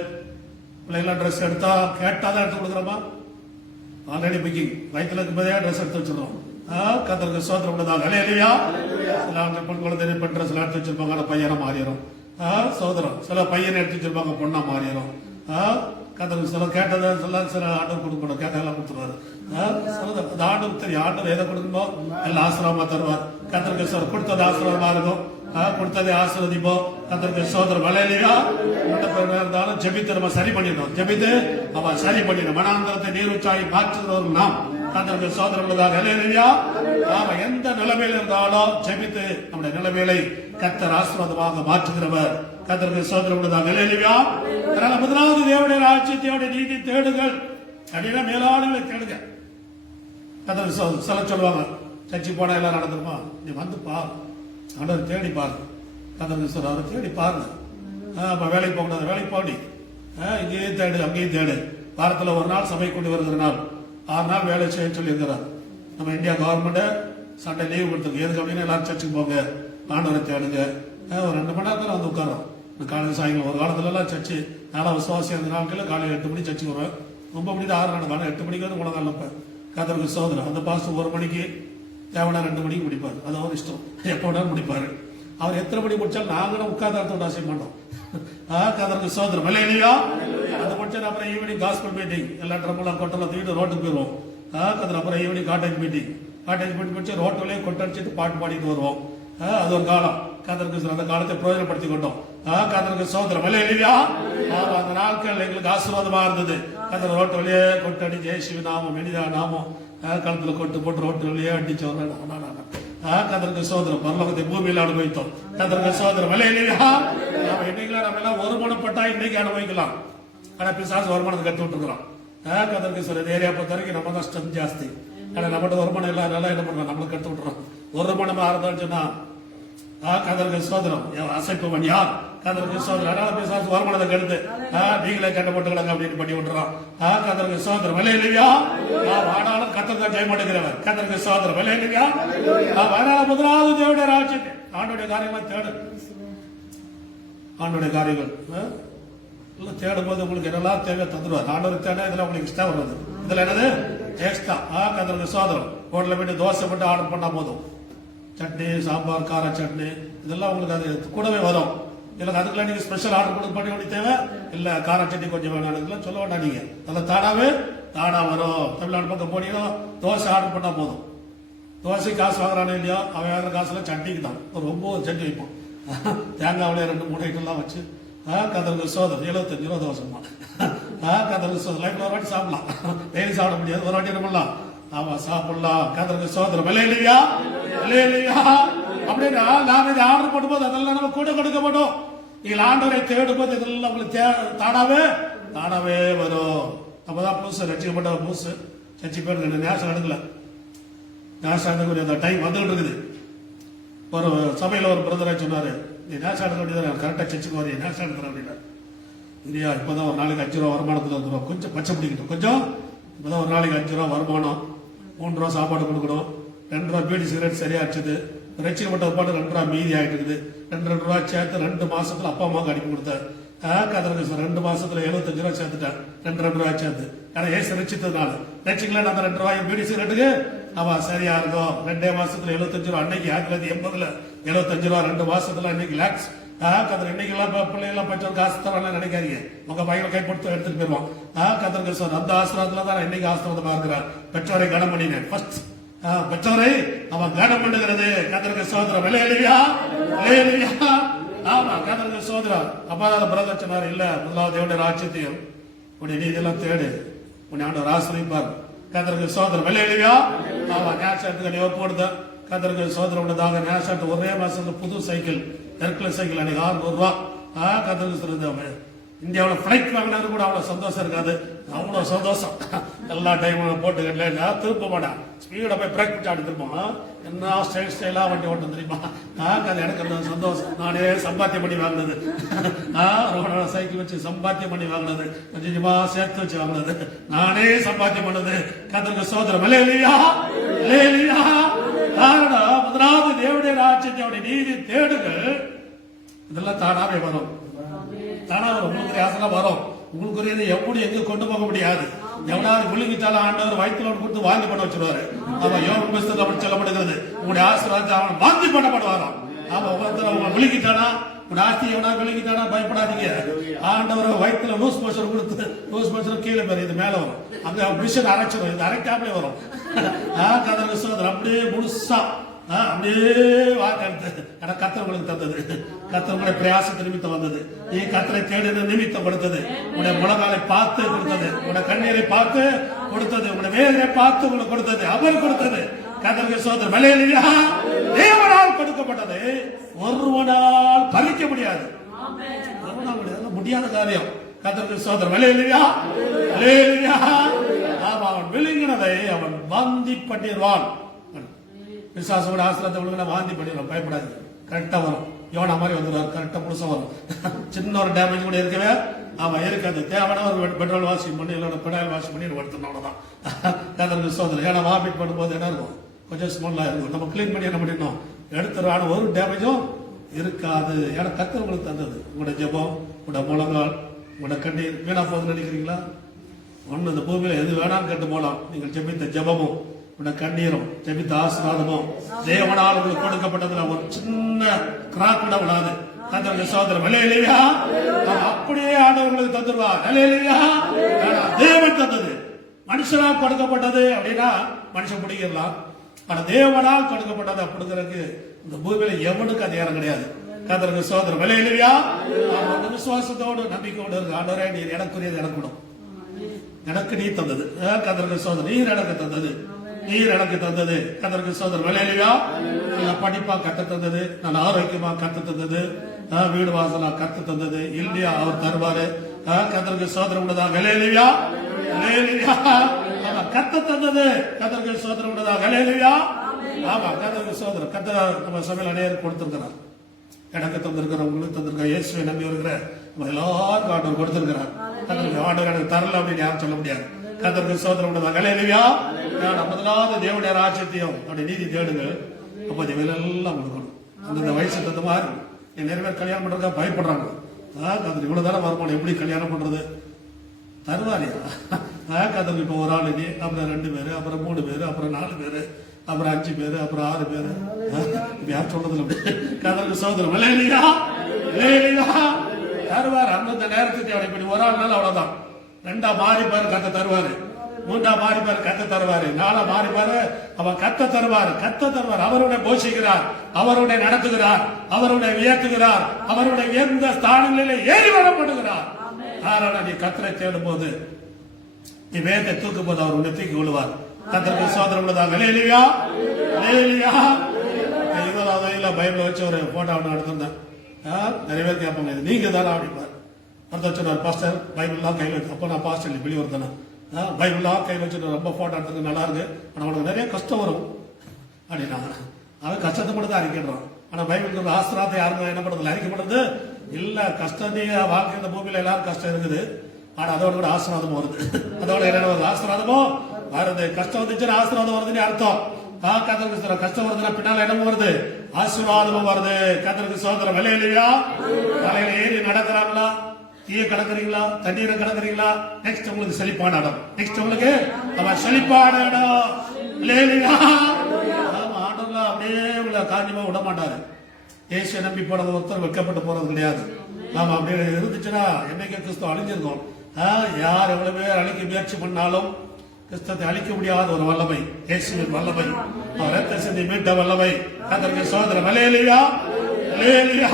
பிள்ளைங்களா ட்ரெஸ் எடுத்தா கேட்டாதான் எடுத்து கொடுக்குறோமா? ஆல்ரெடி புக்கிங், வயிற்றுல இருக்கும்போதே ட்ரெஸ் எடுத்து வச்சிருக்கோம். கர்த்தருக்கு ஸ்தோத்திரம் உள்ளதாக. அல்லேலூயா. சில ஆண்கள் பெண் குழந்தை பெண் ட்ரெஸ் எடுத்து வச்சிருப்பாங்க, பையனை மாறிடும். சோதரம். சில பையனை எடுத்து வச்சிருப்பாங்க, பொண்ணா மாறிடும். கர்த்தருக்கு சில கேட்டதை சில ஆர்டர் கொடுக்கணும், கேட்டதெல்லாம் கொடுத்துருவாரு. அந்த ஆர்டர் தெரியும், ஆர்டர் எதை கொடுக்கணும் எல்லாம் ஆசீர்வாதமா தருவார். கர்த்தருக்கு கொடுத்தது ஆசீர்வாதமா இருக்கும். கொடுத்ததை ஆசீர்வதிப்போம். கர்த்தருக்கு ஸ்தோத்திரம். அல்லேலூயா. இருந்தாலும் ஜெபித்து நம்ம சரி பண்ணிடணும். ஜெபித்து அவன் சரி பண்ணிடணும். மனாந்தரத்தை நீருச்சாய் மாற்றுகிறவர்கள் நாம். கர்த்தருக்கு ஸ்தோத்திரம் உள்ளதாக. அல்லேலூயா. நாம எந்த நிலைமையில் இருந்தாலும் ஜெபித்து நம்முடைய நிலைமைகளை கர்த்தர் ஆசீர்வாதமாக மாற்றுகிறவர். கர்த்தருக்கு ஸ்தோத்திரம் உள்ளதாக. அல்லேலூயா. அதனால முதலாவது தேவனுடைய ராஜ்யத்தையோட நீதி தேடுங்கள் அப்படின்னா மேலானவர்களை தேடுங்க. கர்த்தருக்கு சொல்ல சொல்லுவாங்க, சர்ச்சை போனா எல்லாம் நடந்துருமா? நீ வந்து பாரு, ஆண்டவர் தேடி பாருங்க. கர்த்தருக்கு சொல்ல அவரை தேடி பாருங்க. வேலைக்கு போகக்கூடாது, வேலைக்கு போடி, இங்கேயும் தேடு அங்கேயும் தேடு. வாரத்தில் ஒரு நாள் சபை கொண்டு வருகிற நாள், 6 நாள் வேலை செய்ய சொல்லி இருக்கிறார். நம்ம இந்தியா கவர்மெண்ட் சண்டே லீவ் கொடுத்துருக்கு. எதுக்கு அப்படின்னு எல்லாரும் சர்ச்சுக்கு போங்க, ஆண்டவரை தேடுங்க. ஒரு 2 மணி நேரத்தில் வந்து உட்காரோம். காலையில் சாயங்காலம் ஒரு காலத்துல எல்லாம் சர்ச்சு நாளா விசுவாசி அந்த நாட்களில் காலையில் 8 மணி சர்ச்சுக்கு வருவேன். ரொம்ப மணிக்கு 6 நடக்கும். 8 மணிக்கு வந்து உலகம் இல்லப்ப கர்த்தருக்கு சோதனை. அந்த பாஸ்டர் 1 மணிக்கு தேவனா 2 மணிக்கு முடிப்பார். அது அவர் இஷ்டம், எப்போ வேணாலும் முடிப்பாரு. அவர் எத்தனை மணி முடிச்சாலும் நாங்களும் உட்கார்ந்து அர்த்தம் ஆசை மாட்டோம். கர்த்தருக்கு சோதனை. அல்லேலூயா. அது முடிச்சது அப்புறம் ஈவினிங் காஸ்பல் மீட்டிங், எல்லா ட்ரம்பெல்லாம் கொட்டெல்லாம் தூக்கிட்டு ரோட்டுக்கு போயிடுவோம். கர்த்தர் அப்புறம் ஈவினிங் காட்டேஜ் மீட்டிங் முடிச்சு ரோட்டிலேயே கொட்டடிச்சிட்டு பாட்டு பாடிட்டு வருவோம். அது ஒரு காலம். கர்த்தருக்கு அந்த காலத்தை பிரயோஜனப்படுத்தி கொண்டோம். கர்த்தருக்கு சோதரம். அல்லேலூயா. அந்த நாட்கள் எங்களுக்கு ஆசீர்வாதமா இருந்தது. கர்த்தர் ரோட்டு வழியே கொட்டடி ஜெயசிவி நாமம் மெனிதா நாமம் கழுத்துல கொட்டு போட்டு ரோட்டு வழியே அடிச்சு வர்றேன். கர்த்தருக்கு சோதரம். பரலோகத்தை பூமியில் அனுபவித்தோம். கர்த்தருக்கு சோதரம். அல்லேலூயா. நாம இன்னைக்கு நம்ம எல்லாம் ஒருமனப்பட்டா இன்னைக்கு அனுபவிக்கலாம். ஆனா பிசாசு வருமானத்தை கத்து விட்டுருக்கிறோம். கர்த்தருக்கு சொல்ற ஏரியா பொறுத்த வரைக்கும் நம்ம தான் ஸ்ட்ரென்த் ஜாஸ்தி. ஆனா நம்மகிட்ட வருமானம் இல்லாதனால என்ன பண்றோம், நம்மளுக்கு கத்து விட்டுறோம். வருமானமா இருந்தாலும் சொன்னா கர்த்தருக்கு சோதரம். அசைப்பவன் யார்? கர்த்தருக்கு சோதரம். அதனால பிசாசு வருமானத்தை கெடுத்து நீங்களே கட்ட போட்டுக்கலாங்க அப்படின்னு பண்ணி விட்டுறோம். கர்த்தருக்கு சோதரம். அல்லேலூயா. ஆனாலும் கர்த்தர் ஜெயம் பண்ணுகிறவர். கர்த்தருக்கு சோதரம். அல்லேலூயா. அதனால முதலாவது தேவனுடைய ராஜ்யத்தை, ஆண்டோடைய காரியங்களை தேடு. ஆண்டோடைய காரியங்கள் தேடும் போது உங்களுக்கு என்னெல்லாம் தேவை தந்துடுவார். ஆண்டவர் தேட இதெல்லாம் உங்களுக்கு எக்ஸ்ட்ரா வருது. இதுல என்னது எக்ஸ்ட்ரா. கர்த்தருக்கு சோதரம். ஹோட்டல்ல போயிட்டு தோசை மட்டும் ஆர்டர் பண்ணா போதும். சட்னி, சாம்பார், கார சட்னி இதெல்லாம் உங்களுக்கு அது கூடவே வரும். இல்லை அதுக்கெல்லாம் நீங்க ஸ்பெஷல் ஆர்டர் கொடுக்க பண்ணி வேண்டிய தேவை இல்ல. கார சட்னி கொஞ்சம் வேணாம் சொல்ல வேண்டாம். நீங்க அதில் தானா வரும். தமிழ்நாடு பக்கம் போனீங்கன்னா தோசை ஆர்டர் பண்ணா போதும். தோசை காசு வாங்குறானே இல்லையோ, அவன் வேற காசுல சட்னிக்கு தான் ஒரு 9 சட்னி வைப்போம். தேங்காவிலே 2-3 ஐட்டம்லாம் வச்சு கர்த்தருக்கு சோதரம். 75 ரூபா தோசைமா. கர்த்தருக்கு சோதரம். லைஃப்ல ஒரு வாட்டி சாப்பிடலாம், டெய்லி சாப்பிட முடியாது, ஒரு வாட்டி என்ன பண்ணலாம், ஆமா சாப்பிடலாம். கர்த்தருக்கு சோதரம். அல்லேலூயா. அல்லேலூயா. அப்படின்னா நாம இதை ஆர்டர் பண்ணும்போது அதெல்லாம் நம்ம கூட கொடுக்கப்படும். நீங்கள் ஆண்டவரை தேடும் போது இதெல்லாம் உங்களுக்கு தானாவே வரும். அப்பதான் புதுசு ரசிக்கப்பட்ட புதுசு சர்ச்சை பேர் நேசம் எடுக்கல. நேசம் அந்த டைம் வந்துகிட்டு இருக்குது. ஒரு சபையில ஒரு பிரதரை சொன்னாரு, நீ நேசம் எடுக்க வேண்டியது கரெக்டாக சர்ச்சுக்கு வரைய நேசம் எடுக்கிற அப்படின்னா இல்லையா இப்போதான் ஒரு நாளைக்கு 5 ரூபா வருமானத்தில் வந்துடும் கொஞ்சம் பச்சை பிடிக்கட்டும் கொஞ்சம் இப்போதான் ஒரு நாளைக்கு 5 ரூபா வருமானம் 3 ரூபா சாப்பாடு கொடுக்கணும் 2 ரூபா பீடி சிகரெட் சரியா அடிச்சது ரசிக்கப்பட்ட பாட்டு 2 ரூபா மீதி ஆகிட்டு இருக்குது 2 ரூபா சேர்த்து 2 மாசத்துல அப்பா அம்மாவுக்கு அனுப்பி கொடுத்தாரு கதருக்கு சார் 2 மாசத்துல 75 ரூபா சேர்த்துட்டேன் 2 ரூபாய் சேர்த்து ஏன்னா ஏசு ரசிச்சதுனால ரசிக்கல அந்த 2 ரூபாய் பீடி சிகரெட்டுக்கு ஆமா சரியா இருக்கும் 2 மாசத்துல 75 ரூபா அன்னைக்கு 1980 75 ரூபா 2 மாசத்துல இன்னைக்கு லேக்ஸ் கதர் இன்னைக்கு எல்லாம் பிள்ளைங்க பெற்றோர் காசு தரலாம் நினைக்காதீங்க உங்க பையனை கைப்படுத்த எடுத்துட்டு போயிருவான் கதருக்கு சார் அந்த ஆசிரமத்துல தான் இன்னைக்கு ஆசிரமமா இருக்கிறார் பெற்றோரை கனம் பண்ணினேன் ஃபர்ஸ்ட் பெற்றோரை அவன் கனம் பண்ணுகிறது கதருக்கு சோதரம் விளையாடுவியா ஆமா கதருக்கு சோதரம் அப்பா பிரதர் சொன்னார் இல்ல முதலாவது தேவனுடைய ராஜ்யத்தையும் உன்னை நீதியெல்லாம் தேடு உன்னை ஆண்டவர் ஆசிரியப்பார் கதருக்கு சோதரம் விளையாடுவியா ஆமா நேசத்துக்கு நீ ஒப்புடுத கதருக்கு சோதரம் உள்ளதாக நேசத்து ஒரே மாசத்துல புது சைக்கிள் ஹெர்குலஸ் சைக்கிள் அன்னைக்கு 600 ரூபா கதருக்கு இந்தியாவில் ஃபிளைட் வாங்கினது கூட அவ்வளவு சந்தோஷம் இருக்காது அவ்வளவு சந்தோஷம் எல்லா டைமும் போட்டுக்கல திருப்ப மாட்டேன் ஸ்பீடை போய் பிரேக் பிடிச்சி ஆடி திருப்போம் என்ன ஸ்டைலா வண்டி ஓட்டம் தெரியுமா அது எனக்கு சந்தோஷம் நானே சம்பாத்தியம் பண்ணி வாங்கினது ரொம்ப சைக்கிள் வச்சு சம்பாத்தியம் பண்ணி வாங்கினது கொஞ்சமா சேர்த்து வச்சு வாங்கினது நானே சம்பாத்தியம் பண்ணது கதற்கு சோதரம் இல்லையா காரணம் முதலாவது தேவனுடைய ராஜ்யத்தை நீதி தேடுகள் இதெல்லாம் தானாவே வரும் தானா வரும் உங்களுக்கு ஆசைலாம் வரும் உங்களுக்குரியது எப்படி எங்க கொண்டு போக முடியாது எவனாவது விழுங்கிட்டாலும் ஆண்டவர் வயிற்றுல கொடுத்து வாந்தி பண்ண வச்சிருவாரு அவன் யோகம் புஸ்தகம் அப்படி சொல்லப்படுகிறது உங்களுடைய ஆசீர்வாதத்தை அவன் வாந்தி பண்ணப்படுவாராம் அவன் ஒருத்தர் விழுங்கிட்டானா உங்க ஆஸ்தி எவனா விழுங்கிட்டானா பயப்படாதீங்க ஆண்டவர் வயிற்றுல லூஸ் மோஷன் கொடுத்து லூஸ் மோஷன் கீழே போய் இது மேல வரும் அங்க மிஷின் அரைச்சிடும் இது அரைக்காமலே வரும் கதர் விசுவாசம் அப்படியே முழுசா அப்படியே கத்தவங்களுக்கு தந்தது கத்தவங்களுடைய பிரயாசத்தை நிமித்தம் வந்தது நீ கத்தரை தேடின நிமித்தம் கொடுத்தது உடைய முழங்காலை பார்த்து கொடுத்தது உடைய கண்ணீரை பார்த்து கொடுத்தது உடைய வேதனை பார்த்து உங்களுக்கு கொடுத்தது அவர் கொடுத்தது கத்தருக்கு சோதர் விலையிலையா தேவனால் கொடுக்கப்பட்டது ஒருவனால் பறிக்க முடியாது முடியாத காரியம் கத்தருக்கு சோதர் விலையிலையா அவன் விழுங்கினதை அவன் வாந்தி பண்ணிடுவான் விசுவாசோட ஆசிரியத்தை விழுங்கின வாந்தி பண்ணிடுவான் பயப்படாது கரெக்டா வரும் யோனா மாதிரி வந்துடுவார் கரெக்டா புதுசா வரும் சின்ன ஒரு டேமேஜ் கூட இருக்கவே அவன் இருக்காது தேவையான ஒரு பெட்ரோல் வாஷிங் பண்ணி இல்ல பெட்ரோல் வாஷிங் பண்ணி எடுத்துடணும் அவ்வளவுதான் கதருக்கு சோதனை ஏன்னா வாமிட் பண்ணும்போது என்ன இருக்கும் கொஞ்சம் ஸ்மெல்லா இருக்கும் நம்ம கிளீன் பண்ணி என்ன பண்ணிடணும் எடுத்துறான ஒரு டேமேஜும் இருக்காது ஏன்னா கத்தர் உங்களுக்கு தந்தது உங்களோட ஜெபம் உங்களோட முழங்கால் உங்களோட கண்ணீர் வீணா போகுதுன்னு நினைக்கிறீங்களா ஒண்ணு இந்த பூமியில எது வேணாலும் கேட்டு போலாம் நீங்கள் ஜெபித்த ஜெபமும் உங்களோட கண்ணீரும் ஜெபித்த ஆசீர்வாதமும் தேவனால் உங்களுக்கு கொடுக்கப்பட்டதுல ஒரு சின்ன கிராக் கூட விடாது கத்தருக்கு சோதரம் விலையிலையா அப்படியே ஆண்டவர்களுக்கு தந்துருவார் விலையிலையா தேவன் தந்தது மனுஷனால் கொடுக்கப்பட்டது அப்படின்னா மனுஷன் பிடிக்கலாம் ஆனா தேவனால் கொடுக்கப்பட்டதை கொடுக்கறதுக்கு இந்த பூமியில எவனுக்கு அதிகாரம் கிடையாது கத்தருக்கு சோதரம் விலையிலையா விசுவாசத்தோடு நம்பிக்கையோடு இருக்கு ஆண்டவரே நீர் எனக்குரியது எனக்கு கொடும் எனக்கு நீ தந்தது கதருக்கு சோதர் நீர் எனக்கு தந்தது நீர் எனக்கு தந்தது கதருக்கு சோதர் விலையிலையா நல்ல படிப்பா கத்து தந்தது நல்ல ஆரோக்கியமா கத்து தந்தது வீடு வாசலா கத்து தந்தது இல்லையா அவர் தருவாரு கதருக்கு சோதரம் உள்ளதா விலையிலையா கத்து தந்தது கதருக்கு சோதரம் உள்ளதா விலையிலையா ஆமா கதருக்கு சோதரம் கத்த நம்ம சமையல் அநேகருக்கு கொடுத்திருக்கிறார் எனக்கு தந்திருக்கிற உங்களுக்கு தந்திருக்கிற இயேசுவை நம்பி வருகிற எல்லாருக்கும் ஆண்டவர் கொடுத்திருக்கிறார் ஆண்டவர் எனக்கு தரல அப்படின்னு யாரும் சொல்ல முடியாது கத்தருக்கு சோதரம் உள்ளதா விலையிலையா முதலாவது தேவனுடைய ராஜ்யத்தையும் அப்படி நீதி தேடுங்க அப்போ எல்லாம் கொடுக்கணும் அந்தந்த வயசு தந்த மாதிரி நிறைய பேர் கல்யாணம் பண்றதா பயப்படுறாங்க கத்தர் இவ்வளவு தானே வருமானம் எப்படி கல்யாணம் பண்றது தருவாரியா கத்தருக்கு இப்போ ஒரு ஆள் நீ அப்புறம் 2 பேரு அப்புறம் 3 பேரு அப்புறம் 4 பேரு அப்புறம் 5 பேரு அப்புறம் 6 பேரு யார் சொல்றதுல கதருக்கு சோதரம் விலையிலையா தருவார் அந்தந்த நேரத்துக்கு அவரை இப்படி ஒரு ஆள்னால அவ்வளவுதான் 2ஆ மாறிப்பாரு கத்த தருவாரு 3ஆ மாறிப்பாரு கத்த தருவாரு 4ஆ மாறிப்பாரு அவன் கத்த தருவார் அவருடைய போஷிக்கிறார் அவருடைய நடத்துகிறார் அவருடைய உயர்த்துகிறார் அவருடைய எந்த ஸ்தானங்களிலே ஏறி வரப்படுகிறார் காரணம் நீ கத்தரை தேடும் போது நீ வேதத்தை தூக்கும் போது அவர் உன்னை தூக்கி கொள்வார் கத்தருக்கு சோதரம் உள்ளதா விலையிலையா 20வது வயதுல பைபிள் வச்சு ஒரு போட்டோ ஒன்று எடுத்திருந்தேன் நிறைய பேர் கேட்பாங்க நீங்க தானே அப்படிப்பார் ஒருத்தர் சொன்னார் பாஸ்டர் பைபிள்லாம் கையில் வச்சு அப்போ நான் பாஸ்டர் வெளியே வருதானே பைபிள்லாம் கையில் வச்சு ரொம்ப போட்டோ எடுத்துருக்கு நல்லா இருக்கு ஆனால் உனக்கு நிறைய கஷ்டம் வரும் அப்படின்னா அவன் கஷ்டத்தை மட்டும் தான் அறிக்கிடுறான் ஆனா பைபிள் ஆசீர்வாதத்தை யாருக்கும் என்ன பண்றது அறிக்கப்படுறது இல்ல. கஷ்டத்தைய வாழ்க்கை இந்த பூமியில எல்லாரும் கஷ்டம் இருக்குது. ஆனா அதோட கூட ஆசீர்வாதமும் வருது. அதோட என்ன வருது? ஆசீர்வாதமும் வருது. கஷ்டம் வந்துச்சுன்னா ஆசீர்வாதம் வருதுன்னு அர்த்தம். கர்த்தருக்கு கஷ்டம் வருதுன்னா பின்னால என்ன வருது? ஆசீர்வாதமும் வருது. கர்த்தருக்கு சோதரம் இல்லையா? தலையில ஏறி நடக்கிறாங்களா? தீய கடக்குறீங்களா? தண்ணீரை கடக்குறீங்களா? நெக்ஸ்ட் உங்களுக்கு செழிப்பான இடம். நெக்ஸ்ட் உங்களுக்கு செழிப்பான இடம். ஆமா, ஆண்டவர்லாம் அப்படியே உங்களை காஞ்சிமா விட மாட்டாரு. இயேசுவை நம்பி போனது ஒருத்தர் வெட்கப்பட்டு போறது கிடையாது. நாம அப்படி இருந்துச்சுன்னா என்னைக்கு கிறிஸ்துவ அழிஞ்சிருக்கோம். யார் எவ்வளவு பேர் அழிக்க முயற்சி பண்ணாலும் கிறிஸ்தத்தை அழிக்க முடியாத ஒரு வல்லமை இயேசுவின் வல்லமை, அவர் ரத்த சிந்தி மீட்ட வல்லமை. கர்த்தருக்கு சோதரம் அல்லேலூயா, அல்லேலூயா,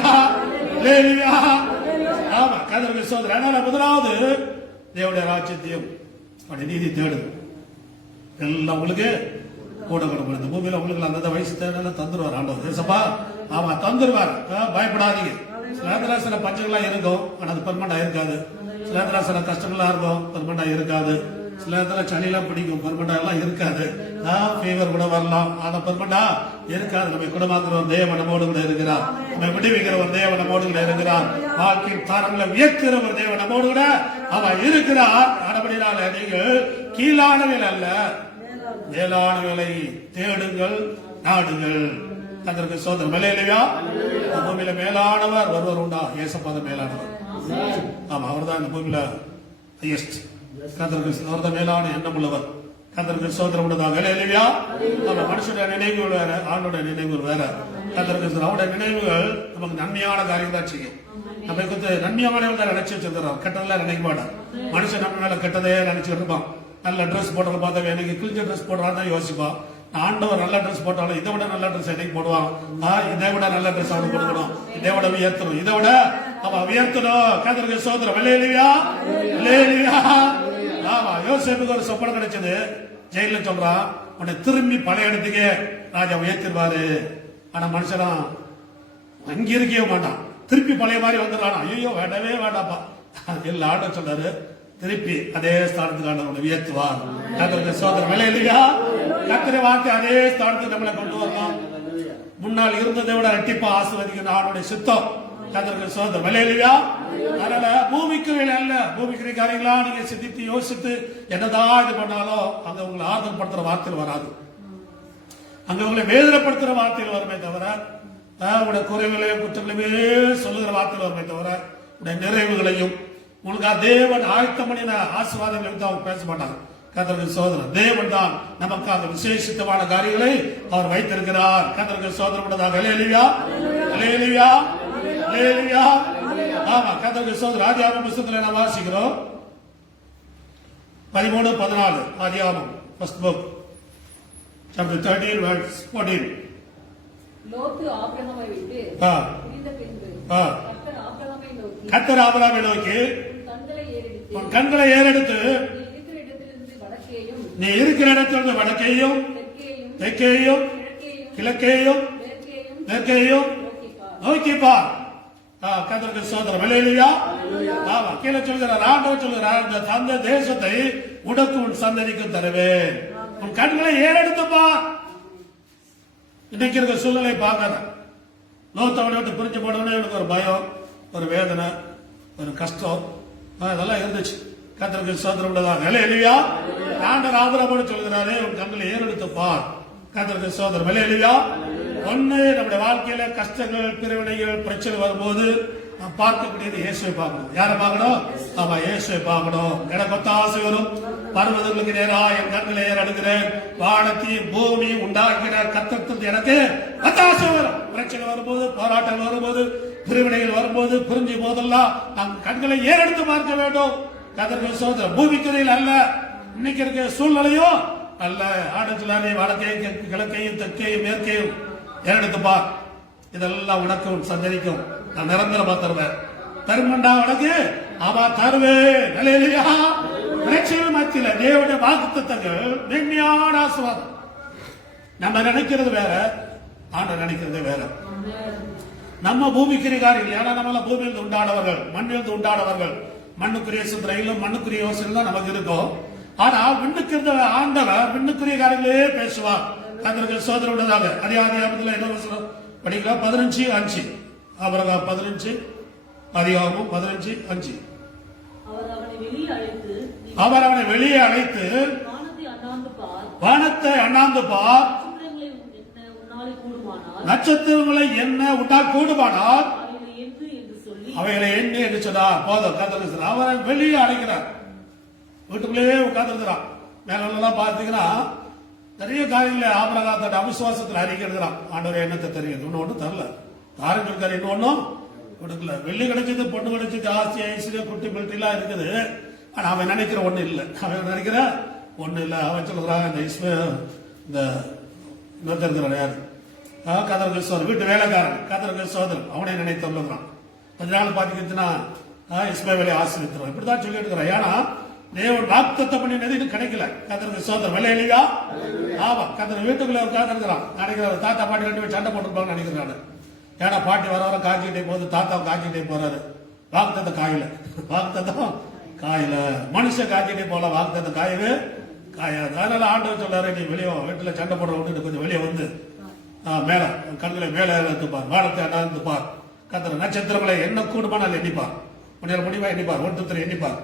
அல்லேலூயா. ஆமா, கர்த்தருக்கு சோதரம். அதனால முதலாவது தேவனுடைய ராஜ்யத்தையும் அவருடைய நீதி தேடுது. எல்லாம் உங்களுக்கு கூட கொடுக்கணும். இந்த பூமியில உங்களுக்கு அந்த வயசு தேவை தந்துருவார் ஆண்டவர். ஏசப்பா ஆமா தந்துருவார், பயப்படாதீங்க. சில நேரத்தில் சில பஞ்சங்கள்லாம் இருக்கும், ஆனா அது பெர்மனண்டா இருக்காது. சில நேரத்தில் சில கஷ்டங்கள்லாம் இருக்கும், பெர்மனண்டா இருக்காது. சில நேரத்தில் சளியெல்லாம் பிடிக்கும், பெர்மனண்டா எல்லாம் இருக்காது. ஃபீவர் கூட வரலாம், ஆனா பெர்மனண்டா இருக்காது. நம்ம குணமாக்குற ஒரு தேவன் நம்மோடு கூட இருக்கிறார். நம்ம விடுவிக்கிற ஒரு தேவன் நம்மோடு கூட இருக்கிறார். வாழ்க்கையின் தாரங்களை உயர்த்துகிற ஒரு தேவன் நம்மோடு கூட அவன் இருக்கிறார். ஆனபடினால நீங்கள் கீழானவில் அல்ல, மேலானவர்களை தேடுங்கள், நாடுங்கள். அதற்கு சோதரம் இல்லையா? பூமியில மேலானவர் ஒருவர் உண்டா? ஏசப்பாத மேலானவர். ஆமா, அவர் தான் இந்த பூமியில ஹையஸ்ட். அவர் தான் மேலான எண்ணம் உள்ளவர். கர்த்தருக்கு சோதரம் உள்ளதாக இல்லையா? நம்ம மனுஷனுடைய நினைவுகள் வேற, ஆண்டோட நினைவுகள் வேற. கர்த்தருக்கு அவருடைய நினைவுகள் நமக்கு நன்மையான காரியம் தான் செய்யும். நமக்கு நன்மையான தான் நினைச்சு வச்சிருக்கிறார், கெட்டதெல்லாம் நினைக்க மாட்டார். மனுஷன் நம்ம மேல கெட்டதே நினைச்சிட்டு இருப்பான். நல்ல ட்ரெஸ் போடுறத பார்த்தா எனக்கு கிழிஞ்ச ட்ரெஸ் போடுறான்னு யோசிப்பான். ஆண்டவர் நல்ல ட்ரெஸ் போட்டாலும் இதை விட நல்ல ட்ரெஸ் என்னைக்கு போடுவான். இதை விட நல்ல ட்ரெஸ் அவனுக்கு கொடுக்கணும், இதை விட உயர்த்தணும், இதை விட அவன் உயர்த்தணும். கர்த்தருக்கு சோதரம் இல்லையா? இல்லையா? ஆமா, யோசேப்புக்கு ஒரு சொப்பனம் கிடைச்சது. ஜெயில சொல்றான், உன்னை திரும்பி பழைய இடத்துக்கே ராஜா உயர்த்திருவாரு. ஆனா மனுஷனா அங்க இருக்கவே மாட்டான், திருப்பி பழைய மாதிரி வந்துடுறான். ஐயோ வேண்டவே வேண்டாப்பா. எல்லா ஆட்டம் சொல்றாரு, திருப்பி அதே ஸ்தானத்துக்கு ஆண்டவனை உயர்த்துவார். கர்த்தருக்கு சோதரம் இல்லையா? கர்த்தருடைய வார்த்தை அதே ஸ்தானத்துக்கு நம்மளை கொண்டு வரலாம். முன்னால் இருந்ததை விட ரெட்டிப்பா ஆசீர்வதிக்கிற ஆளுடைய சித்தம். கர்த்தருக்கு சோதரம் இல்லையா? அதனால பூமிக்குரிய அல்ல, பூமிக்குரிய காரியங்களா நீங்க சிந்தித்து யோசித்து என்னதான் இது பண்ணாலும் அங்க உங்களை ஆறுதல் படுத்துற வார்த்தைகள் வராது. அங்க உங்களை வேதனைப்படுத்துற வார்த்தைகள் வருமே தவிர, உடைய குறைகளையும் குற்றங்களையுமே சொல்லுகிற வார்த்தைகள் வருமே தவிர, உடைய நிறைவுகளையும் உங்களுக்கு தேவன் ஆயத்தம் பண்ணின ஆசீர்வாதங்களை அவங்க பேச மாட்டாங்க. கர்த்தருக்கு சோதரம். தேவன் தான் நமக்கு அந்த விசேஷித்தமான காரியங்களை அவர் வைத்திருக்கிறார். கர்த்தருக்கு சோதரம் உள்ளதாக அல்லேலூயா, அல்லேலூயா, அல்லேலூயா. ஆமா, கர்த்தருக்கு சோதரம். ஆதியாகமம் புத்தகத்துல நான் வாசிக்கிறோம் 13-14. ஆதியாகமம் ஃபர்ஸ்ட் புக் சாப்டர் 13 verse 14. லோத்து ஆபிரகாமை விட்டு பிரிந்த பின்பு கர்த்தர் ஆபிரகாமை நோக்கி உன் கண்களை ஏறெடுத்து நீ இருக்கிற இடத்திலிருந்து வடக்கையும் தெற்கேயும் கிழக்கேயும் மேற்கேயும் நோக்கி பார். கர்த்தருக்கு சோதரம் இல்லையா? ஆமா, கீழே சொல்கிறார், ஆண்டவர் சொல்கிறார், அந்த தேசத்தை உனக்கு உன் சந்ததிக்கும் தருவேன். உன் கண்களை ஏறெடுத்து பார். இன்னைக்கு இருக்க சூழ்நிலை பார்க்காத. லோத்தவனை விட்டு பிரிஞ்சு போனவனே எனக்கு ஒரு பயம், ஒரு வேதனை, ஒரு கஷ்டம், அதெல்லாம் இருந்துச்சு. கர்த்தருக்கு சோதரம் உள்ளதாக இல்லையா? ஆண்டவர் ஆபிரகாமோடு சொல்கிறாரே, உன் கண்களை ஏறெடுத்து பார். கர்த்தருக்கு சோதரம் இல்லையா? ஒண்ணு, நம்முடைய வாழ்க்கையில கஷ்டங்கள், பிரிவினைகள், பிரச்சனை வரும்போது நாம் பார்க்கக்கூடியது இயேசுவை பார்க்கணும். யாரை பார்க்கணும்? ஆமா, இயேசுவை பார்க்கணும். எனக்கு ஒத்தாசை வரும் பர்வதங்களுக்கு நேரா என் கண்களை ஏறெடுக்கிறேன். வானத்தையும் பூமியும் உண்டாக்கிற கர்த்தருக்கு எனக்கு ஒத்தாசை வரும். பிரச்சனை வரும்போது, போராட்டம் வரும்போது, பிரிவினைகள் வரும்போது, புரிஞ்சு போதெல்லாம் நம் கண்களை ஏறெடுத்து பார்க்க வேண்டும். கர்த்தருக்கு சோதரம். பூமிக்குறையில் அல்ல, இன்னைக்கு இருக்க சூழ்நிலையும் அல்ல. ஆடத்திலானே வடக்கையும் கிழக்கையும் தெற்கையும் மேற்கையும் ஏறெடுத்து பார். இதெல்லாம் உனக்கும் சந்ததிக்கும் நான் நிரந்தரமா தருவேன். தருமண்டா உனக்கு அவா தருவேன். அல்லேலூயா. பிரச்சனை மத்தியில தேவனுடைய வாக்குத்தத்தங்கள் மென்மையான ஆசீர்வாதம். நம்ம நினைக்கிறது வேற, ஆண்டவர் நினைக்கிறது வேற. நம்ம பூமிக்குரிய காரியங்கள், ஏன்னா நம்மள பூமியிலிருந்து உண்டானவர்கள், மண்ணிலிருந்து உண்டானவர்கள். மண்ணுக்குரிய சிந்தனையிலும் மண்ணுக்குரிய யோசனையும் தான் நமக்கு இருக்கும். ஆனா விண்ணுக்கு இருந்த ஆண்டவர் விண்ணுக்குரிய காரியங்களே பேசுவார். கர்த்தருக்கு சோதரம் உள்ளதாக. அதிகாரத்துல என்ன படிக்கலாம் 15:5. ஆபிரகாம் 15 அதிகாரமும் 15:5. அவர் அவனை வெளியே அழைத்து, நீ அவர் அவனை வெளியே அழைத்து வானத்தை அண்ணாந்து பார், வானத்தை அண்ணாந்து பார், நட்சத்திரங்களை என்ன உன்னால் கூடுமானால் நட்சத்திரங்களை என்ன உண்டால் கூடுமானால் அவைகளை எண்ணு என்று சொல்லி அவைகளை எண்ணி என்று சொன்னார். போதும் கத்தர் அவரை வெளியே அழைக்கிறார். வீட்டுக்குள்ளேயே உட்கார்ந்துருக்கிறான். மேலாம் பார்த்தீங்கன்னா நிறைய காரியங்களை ஆபிரகாத்தோட அவிசுவாசத்தில் அறிக்கிறான். ஆண்டவரே எண்ணத்தை தெரியுது, இன்னொன்னு தரல, தாரம் இருக்காரு, இன்னொன்னும் கொடுக்கல. வெள்ளி கிடைச்சது, பொண்ணு கிடைச்சது, ஆஸ்தி ஐஸ்வர்யம் குட்டி பில்ட்டிலாம் இருக்குது. ஆனா அவன் நினைக்கிற ஒண்ணு இல்லை. அவன் நினைக்கிற ஒண்ணு இல்லை. அவன் சொல்லுறான் இந்த இன்னொருத்தர் யாரு கதர்கள் சோதர், வீட்டு வேலைக்காரன் கதர்கள் சோதர், அவனை நினைத்து சொல்லுகிறான். கொஞ்ச நாள் பாத்தீங்கன்னா இஸ்மாவேலை ஆசீர்வதிக்கிறான். இப்படிதான் சொல்லிட்டு இருக்கிறான். ஏன்னா தேவன் வாக்குத்தத்தம் பண்ணினது இது கிடைக்கல. கதருக்கு சோதர் வெள்ளையா. ஆமா, கதர் வீட்டுக்குள்ள உட்கார்ந்து இருக்கிறான். நினைக்கிறாரு தாத்தா பாட்டி 2 பேரும் சண்டை போட்டுருப்பாங்க நினைக்கிறாரு. ஏன்னா பாட்டி வர வர காய்ச்சிட்டே போகுது, தாத்தா காய்ச்சிட்டே போறாரு. வாக்குத்தத்தம் காயில, வாக்குத்தத்தம் காயில, மனுஷன் காய்ச்சிட்டே போல, வாக்குத்தத்தம் காயவே காயாது. அதனால ஆண்டவர் சொல்றாரு, நீ வெளியே வீட்டுல சண்டை போடுற விட்டு கொஞ்சம் வெளியே வந்து மேல கண்களை மேல எடுத்துப்பார், வானத்தை அண்ணாந்துப்பார், கத்திர நட்சத்திரங்களை என்ன கூடுமானால் எண்ணிப்பார், உன்னையால் முடிவா எண்ணிப்பார், 1 2 3 எண்ணிப்பார்.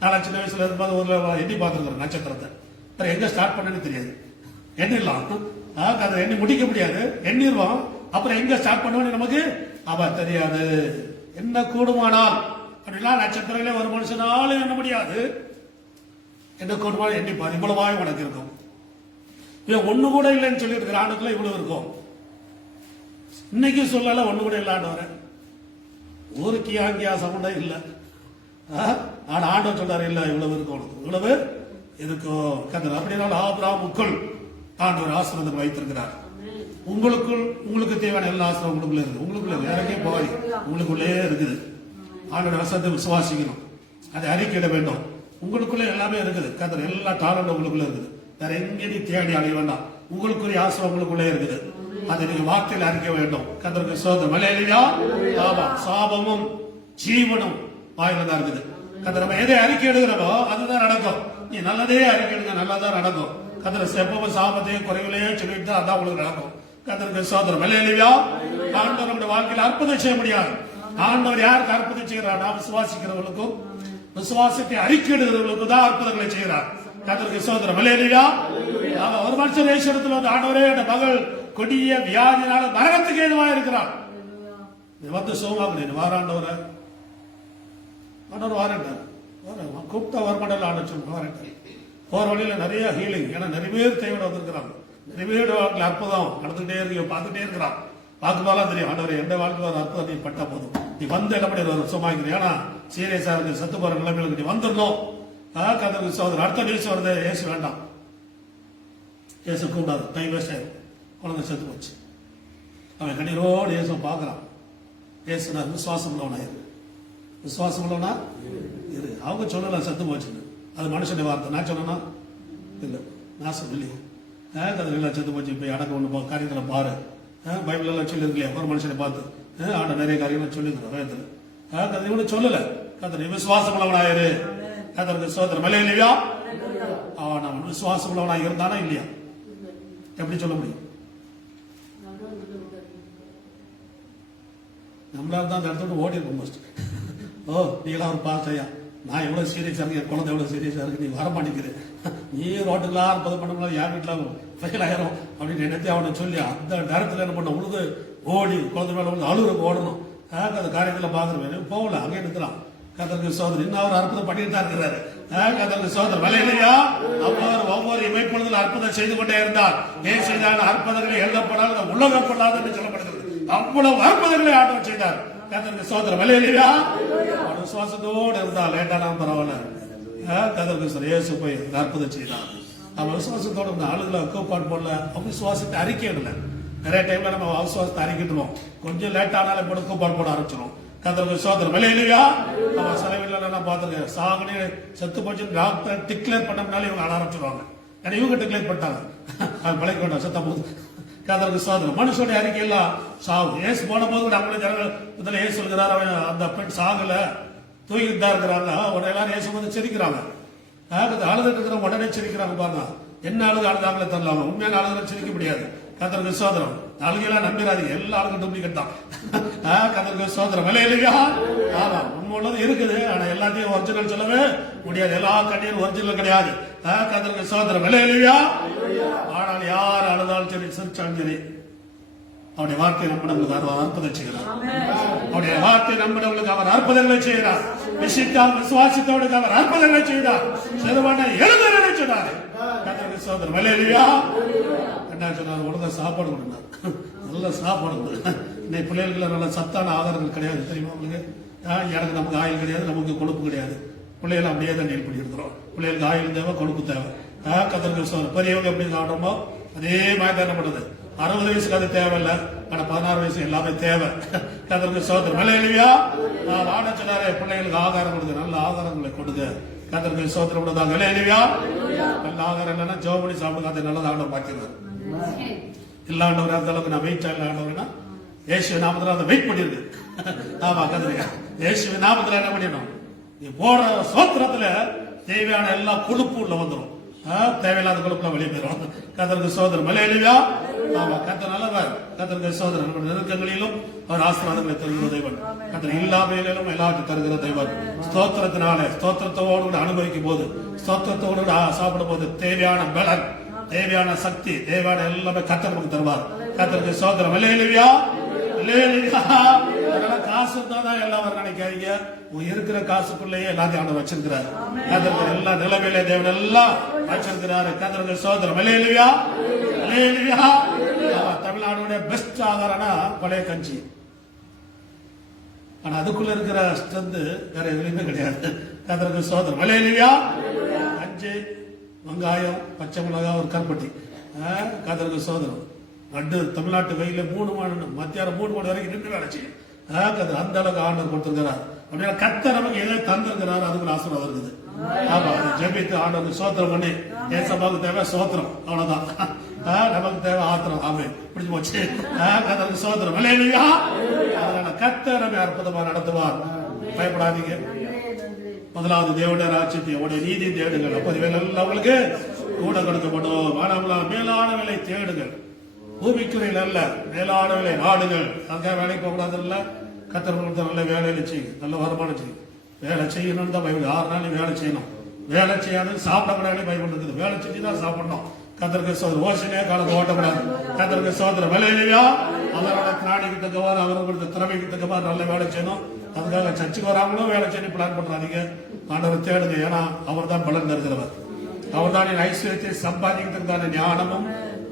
நான் சின்ன வயசுல இருக்கும்போது ஒரு எண்ணி பார்த்துருக்கிறேன் நட்சத்திரத்தை. அப்புறம் எங்க ஸ்டார்ட் பண்ணு தெரியாது, எண்ணிடலாம், அதை எண்ணி முடிக்க முடியாது, எண்ணிடுவோம். அப்புறம் எங்க ஸ்டார்ட் பண்ணுவோம் நமக்கு அவ தெரியாது. என்ன கூடுமானால் அப்படின்னா நட்சத்திரங்களே ஒரு மனுஷனாலும் எண்ண முடியாது. என்ன கூடுமானால் எண்ணிப்பார், இவ்வளவாய் உனக்கு இருக்கும். இவன் ஒண்ணு கூட இல்லைன்னு சொல்லி இருக்கிற ஆண்டுக்குள்ள இவ்வளவு இருக்கும். இன்னைக்கு சொல்லல ஒண்ணு கூட இல்லாண்டு வர ஒரு கியாங்கியா சவுண்டா இல்ல. ஆனா ஆண்டவர் சொல்றாரு, இல்ல இவ்வளவு இருக்கும் உனக்கு, இவ்வளவு இருக்கும் கதர். அப்படின்னா ஆபிரகாமுக்குள் ஆண்டவர் ஆசீர்வாதம் வைத்திருக்கிறார். உங்களுக்குள் உங்களுக்கு தேவையான எல்லா ஆசீர்வாதம் உங்களுக்குள்ள இருக்கு. உங்களுக்குள்ள இறங்கி போய் உங்களுக்குள்ளே இருக்குது. ஆண்டோட வசனத்தை விசுவாசிக்கணும், அதை அறிக்கையிட வேண்டும். உங்களுக்குள்ள எல்லாமே இருக்குது. கதர் எல்லா டாலண்டும் உங்களுக்குள்ள இருக்குது. வேற எங்கேயும் தேடி அடைய வேண்டாம். உங்களுக்குரிய ஆசீர்வாதம் உங்களுக்குள்ளே இருக்குது. அதை நீங்க வார்த்தையில் அறிக்க வேண்டும். கதருக்கு சோதனை மலையிலையா சாபமும் ஜீவனும் வாயில தான் இருக்குது. கதர் நம்ம எதை அறிக்கை எடுக்கிறோமோ அதுதான் நடக்கும். நீ நல்லதே அறிக்கை எடுங்க, நல்லதான் நடக்கும். கதர் செப்பமும் சாபத்தையும் குறைவிலையே சொல்லிட்டு தான் அதான் உங்களுக்கு நடக்கும். கதருக்கு சோதனை மலையிலையா ஆண்டவர் நம்முடைய வாழ்க்கையில் அற்புதம் செய்ய முடியாது. ஆண்டவர் யாருக்கு அற்புதம் செய்கிறார்? நாம் விசுவாசிக்கிறவர்களுக்கும் விசுவாசத்தை அறிக்கையிடுகிறவர்களுக்கு தான் அற்புதங்களை செய்கிறார். கர்த்தருக்கு ஸ்தோத்திரம். ஹல்லேலூயா. ஒரு மனுஷன் இடத்துல வந்து ஆண்டவரே என் மகள் கொடிய வியாதினால மரணத்துக்கு ஏதுவா இருக்கிறார், வந்து சோமாக்கு வாராண்டவர ஆண்டவர் வாரண்டார். கூப்பிட்டா வரமாட்டல ஆண்டு சொல்லி வாரண்டார். போற வழியில நிறைய ஹீலிங், ஏன்னா நிறைய பேர் தேவையோட வந்திருக்கிறாங்க. நிறைய பேர் வாழ்க்கை அற்புதம் நடந்துகிட்டே இருக்கு, பார்த்துட்டே இருக்கிறான். பார்க்கும்போதெல்லாம் தெரியும் ஆண்டவர் எந்த வாழ்க்கை ஒரு அற்புதம் நீ பட்டா போதும், நீ வந்து என்ன பண்ணி சும்மாக்கிறேன். ஏன்னா சீரியஸா இருக்கு, சத்து போற நிலைமையில நீ வந்துடணும். கதருக்கு சோதனை. அடுத்த நியூஸ் வருது, ஏசு வேண்டாம், ஏசு கூடாது, டைம் வேஸ்ட் ஆயிடும், குழந்தை செத்து போச்சு. அவன் கண்ணீரோடு ஏசு பார்க்கறான். ஏசுனா விசுவாசம் உள்ளவனாயிரு, விசுவாசம் உள்ளவனா இரு. அவங்க சொல்லலாம் செத்து போச்சுன்னு, அது மனுஷனுடைய வார்த்தை. நான் சொன்னா இல்லை, நாசம் இல்லையே. கதை செத்து போச்சு, இப்போ அடக்க ஒன்று காரியத்துல பாரு. பைபிள் எல்லாம் சொல்லியிருக்கலையா ஒரு மனுஷனை பார்த்து ஆண்ட நிறைய காரியங்கள் சொல்லியிருக்கிறேன் வேதத்துல. கதை இவனு சொல்லல, கதை விசுவாசம் உள்ளவனாயிரு. கதருக்கு சோதனை மலையிலையா அவன் விசுவாசம் உள்ளவனாக இருந்தானா இல்லையா? எப்படி சொல்ல முடியும்? நம்மளால தான் அந்த இடத்துல ஓடி இருக்கும் மோஸ்ட். ஓ நீங்களா ஒரு பாஸ்டையா, நான் எவ்வளவு சீரியஸா இருக்கு, என் குழந்தை எவ்வளவு சீரியஸா இருக்கு, நீ வர மாட்டேங்கிறேன், நீ ரோட்டுலாம் 40 பண்ண முடியாது, என் வீட்டுல ஃபெயில் ஆயிரும் அப்படின்னு நினைத்து அவனை சொல்லி அந்த நேரத்தில் என்ன பண்ண உழுது ஓடி குழந்தை மேல வந்து அழுகுறக்கு ஓடணும். அந்த காரியத்தில் பாக்குறேன் போகல, அங்கே நிற்கிறான். கதருக்கு சோதனை இன்னும் அவர் அற்புதம் பண்ணிட்டு தான் இருக்கிறாரு. கதருக்கு சோதனை வலையிலையா அவர் ஒவ்வொரு இமைப்பொழுதில் அற்புதம் செய்து கொண்டே இருந்தார். ஏன் செய்தால் அற்புதங்களை எழுதப்படாத உலகப்படாது என்று சொல்லப்படுகிறது. அவ்வளவு அற்புதங்களை ஆண்டவர் செய்தார். கதருக்கு சோதனை வலையிலையா அவர் விசுவாசத்தோடு இருந்தால் லேட்டானாலும் பரவாயில்ல. கதருக்கு சார் ஏசு போய் அற்புதம் செய்தார். அவன் விசுவாசத்தோடு இருந்த ஆளுகளை கோப்பாடு போடல, அவங்க விசுவாசத்தை அறிக்கையிடல. நிறைய டைம்ல நம்ம விசுவாசத்தை அறிக்கிட்டுருவோம், கொஞ்சம் லேட் ஆனாலும் கூட கோப்பாடு போட ஆரம்பிச்சிடும். கதருக்கு சோதனை விலையிலையா அவன் செலவில் நான் பார்த்துருக்கேன். சாகனே செத்து போச்சு டாக்டர் டிக்ளேர் பண்ணனால இவங்க ஆட ஆரம்பிச்சிருவாங்க. ஏன்னா இவங்க டிக்ளேர் பண்ணிட்டாங்க, அது பழைக்க வேண்டாம் செத்த போது. கதருக்கு சோதனை மனுஷனுடைய அறிக்கை எல்லாம் சாவு. ஏசு போன போது நம்மளுடைய ஜனங்கள் இதுல ஏசு சொல்கிறார், அவன் அந்த பெண் சாகல தூக்கிட்டு தான் இருக்கிறாங்க. உடனே எல்லாரும் ஏசு வந்து சிரிக்கிறாங்க. அழுதுட்டு இருக்கிறவங்க உடனே சிரிக்கிறாங்க. பாருங்க என்ன அழுது அழுதாங்களே தெரியல, உண்மையான அழுது சிரிக்க முடியாது. கதருக்கு சோதனை நாளைக்கெல்லாம் நம்பிடாதீங்க, எல்லாருக்கும் டூப்ளிகேட் தான். கர்த்தருக்கு ஸ்தோத்திரம். அல்லேலூயா. ஆமா, உண்மை உள்ளது இருக்குது, ஆனா எல்லாத்தையும் ஒரிஜினல் சொல்லவே முடியாது. எல்லா கண்ணீரும் ஒரிஜினல் கிடையாது. கர்த்தருக்கு ஸ்தோத்திரம். அல்லேலூயா. ஆனால் யார் அழுதாலும் சரி, சிரிச்சாலும் சரி, அவருடைய வார்த்தை நம்பினவங்களுக்கு அவர் அற்புதம் செய்கிறார். அவருடைய வார்த்தை நம்பினவங்களுக்கு அவர் அற்புதங்களை செய்கிறார். விசித்தால் விசுவாசத்தோடு அவர் அற்புதங்களை செய்தார். சிறுவனை எழுத நினைச்சார். கர்த்தருக்கு ஸ்தோத்திரம். அல்லேலூயா. என்ன சொன்னார்? ஒழுங்கா சாப்பாடு கொடுத்தார். நல்ல சாப்பாடு கொடுத்தார். இன்னைக்கு பிள்ளைகளுக்கு நல்ல சத்தான ஆதாரங்கள் கிடையாது, தெரியுமா உங்களுக்கு? எனக்கு நமக்கு ஆயில் கிடையாது, நமக்கு கொழுப்பு கிடையாது. பிள்ளைகளை அப்படியே தான் நீல் பண்ணி இருக்கிறோம். பிள்ளைகளுக்கு ஆயில் தேவை, கொழுப்பு தேவை. கர்த்தருக்கு ஸ்தோத்திரம். பெரியவங்க எப்படி சாப்பிடுறோமோ அதே மாதிரி தான் என்ன பண்ணுது. 60 வயசுக்கு அது தேவையில்லை, ஆனா 16 வயசு எல்லாமே தேவை. கர்த்தருக்கு ஸ்தோத்திரம். அல்லேலூயா. ஆட சொன்னாரே, பிள்ளைகளுக்கு ஆகாரம் கொடுங்க, நல்ல ஆகாரங்களை கொடுங்க. கர்த்தருக்கு ஸ்தோத்திரம் கொடுத்தாங்க. அல்லேலூயா. நல்ல ஆகாரம் இல்லைன்னா ஜெபம் பண்ணி சாப்பிடுங்க, அது நல்லது ஆண்டவர் பாக்கிறார். இல்ல ஆண்டவர் அந்த அளவுக்கு நான் வெயிட் ஆகல ஆண்டவர்னா இயேசு நாமத்துல அதை வெயிட் பண்ணிருக்கு. ஆமா, கர்த்தருக்கு இயேசு நாமத்துல என்ன பண்ணிடணும்? நீ போற சோத்திரத்துல தேவையான எல்லா கொழுப்பு உள்ள வந்துடும், தேவையில்லாத கொழுப்புல வெளியே போயிடும். கர்த்தருக்கு ஸ்தோத்திரம். அல்லேலூயா. ஆமா, கர்த்தர் நல்லவர். கர்த்தருக்கு ஸ்தோத்திரம். நம்முடைய நெருக்கங்களிலும் அவர் ஆசீர்வாதங்களை தருகிற தேவன். கர்த்தர் இல்லாமையிலும் எல்லாத்தையும் தருகிற தேவன். ஸ்தோத்திரத்தினாலே ஸ்தோத்திரத்தோடு கூட அனுபவிக்கும் போது, ஸ்தோத்திரத்தோடு கூட சாப்பிடும் போது தேவையான பலன், தேவையான சக்தி, தேவையான எல்லாமே கர்த்தர் நமக்கு தருவார். கர்த்தருக்கு ஸ்தோத்திரம். அல்லேலூயா. அல்லேலூயா. காசு இருந்தாதான் எல்லாம் வர நினைக்காதீங்க. இருக்கிற காசுக்குள்ளேயே எல்லாத்தையும் ஆண்டவர் வச்சிருக்கிறார். கர்த்தருக்கு எல்லா நிலைமையில தேவன் எல்லாம் வச்சிருக்கிறாரு. கர்த்தருக்கு ஸ்தோத்திரம். அல்லேலூயா. அல்லேலூயா. தமிழ்நாடுடைய பெஸ்ட் ஆகாரம்னா பழைய கஞ்சி. ஆனா அதுக்குள்ள இருக்கிற ஸ்ட்ரென்த் வேற எதுலையுமே கிடையாது. கர்த்தருக்கு ஸ்தோத்திரம். அல்லேலூயா. கஞ்சி, வெங்காயம், பச்சை மிளகாய், ஒரு கருப்பட்டி. கர்த்தருக்கு ஸ்தோத்திரம். நடு தமிழ்நாட்டு வெயில 3 மணி மத்தியானம் 3 மணி வரைக்கும் நின்று வேலை செய்யும். அந்த அளவுக்கு ஆண்டவர் கொடுத்திருக்கிறார். அப்படின்னா கர்த்தர் நமக்கு எதை தந்திருக்கிறார், அதுக்கு ஆசீர்வாதம் இருக்குது. ஆமா, ஜெபித்து ஆண்டவருக்கு ஸ்தோத்திரம் பண்ணி, ஏசப்பாவுக்கு தேவை ஸ்தோத்திரம், அவ்வளவுதான். நமக்கு தேவை ஆத்திரம். ஆமே, பிடிச்சு போச்சு. கர்த்தருக்கு ஸ்தோத்திரம். அல்லேலூயா. அதனால கர்த்தர் நம்மை அற்புதமா நடத்துவார். பயப்படாதீங்க. முதலாவது தேவனுடைய ராஜ்யத்தை, அவருடைய நீதி தேடுங்கள், அப்போது எல்லாம் உங்களுக்கு கூட கொடுக்கப்படும். மேலான விலை தேடுங்கள், பூமிக்குறையில் அல்ல, மேலான விலை நாடுகள். அங்கே வேலைக்கு போகக்கூடாது இல்ல, கர்த்தர் கொடுத்த நல்ல வேலையில செய்யும், நல்ல வருமானம் செய்யும். வேலை செய்யணும்னு தான் பயப்படு. 6 நாளையும் வேலை செய்யணும். வேலை செய்யாத சாப்பிடக்கூடாது பயப்பட்டு இருக்குது. வேலை செஞ்சு தான் சாப்பிடணும். கர்த்தருக்கு சோதரம். ஓசனையா காலத்தை ஓட்டக்கூடாது. கர்த்தருக்கு சோதரம். வேலையிலையா அவரோட திராணிக்கு தக்கவாறு, அவரை கொடுத்த திறமைக்கு தக்கவாறு நல்ல வேலை செய்யணும். அதுக்காக சர்ச்சுக்கு வராமலும் வேலை செய்ய பிளான் பண்றாதீங்க. ஆண்டவர் தேடுங்க. ஏன்னா அவர் தான் பலன் தருகிறவர். அவர் தான் ஐஸ்வர்யத்தை சம்பாதிக்கிறதுக்கான ஞானமும்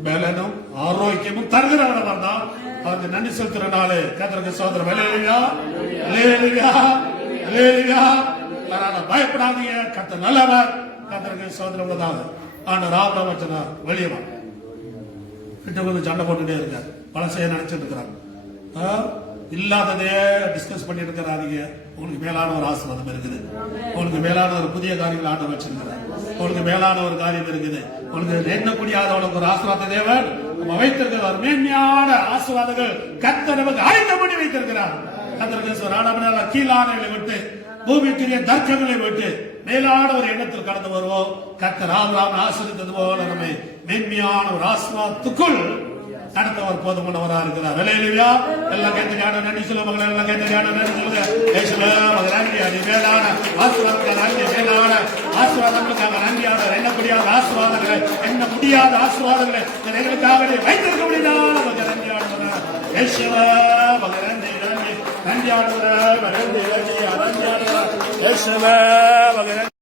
பலனும் ஆரோக்கியமும் தருகிறவர். அவர் தான். அவருக்கு நன்றி செலுத்துற நாள். கர்த்தருக்கு சோதரம். அல்லேலூயா. அல்லேலூயா. அல்லேலூயா. பயப்படாதீங்க, கர்த்தர் நல்லவர். கர்த்தருக்கு சோதரம் உள்ளதாக. ஆனா ராமராமச்சனா வெளியே வா, கிட்ட வந்து சண்டை போட்டுட்டே இருக்காரு. பழசைய நினைச்சிட்டு இருக்கிறார். இல்லாததே டிஸ்கஸ் பண்ணிட்டு இருக்கிறாதீங்க. உங்களுக்கு மேலான ஒரு ஆசீர்வாதம் இருக்குது. உங்களுக்கு மேலான ஒரு புதிய காரியங்கள் ஆண்டவர் வச்சிருக்கிறார். உங்களுக்கு மேலான ஒரு காரியம் இருக்குது. உங்களுக்கு எண்ணக்கூடியாதவளுக்கு ஒரு ஆசீர்வாத தேவன் வைத்திருக்கிறார். மேன்மையான ஆசீர்வாதங்கள் கர்த்தர் நமக்கு ஆயத்தம் பண்ணி வைத்திருக்கிறார். கர்த்தருக்கு கீழானவர்களை விட்டு, பூமிக்குரிய தர்க்கங்களை விட்டு மேலான ஒரு எண்ணத்தில் கடந்து வருவோம். கர்த்தர் ஆபிரகாமை ஆசீர்வதித்தது போல நம்மை மேன்மையான ஒரு ஆசீர்வாதத்துக்குள் நடந்தவர் போதுமானவராக இருக்கிறார். அல்லேலூயா. எல்லாம் கேட்ட ஞானம் நன்றி சொல்லுவாங்க. எல்லாம் கேட்ட ஞானம் நன்றி சொல்லுங்க. இயேசுவே உமக்கு நன்றி. அது மேலான ஆசீர்வாதத்துக்கு நன்றி. மேலான ஆசீர்வாதங்களுக்காக நன்றியாளர். என்ன முடியாத ஆசீர்வாதங்களை, என்ன முடியாத ஆசீர்வாதங்களை எங்களுக்காக வைத்திருக்க முடியாது. உமக்கு நன்றியாளர். இயேசுவே உமக்கு நன்றி. நன்றி நன்றியாளர். நன்றி நன்றி. இயேசுவே உமக்கு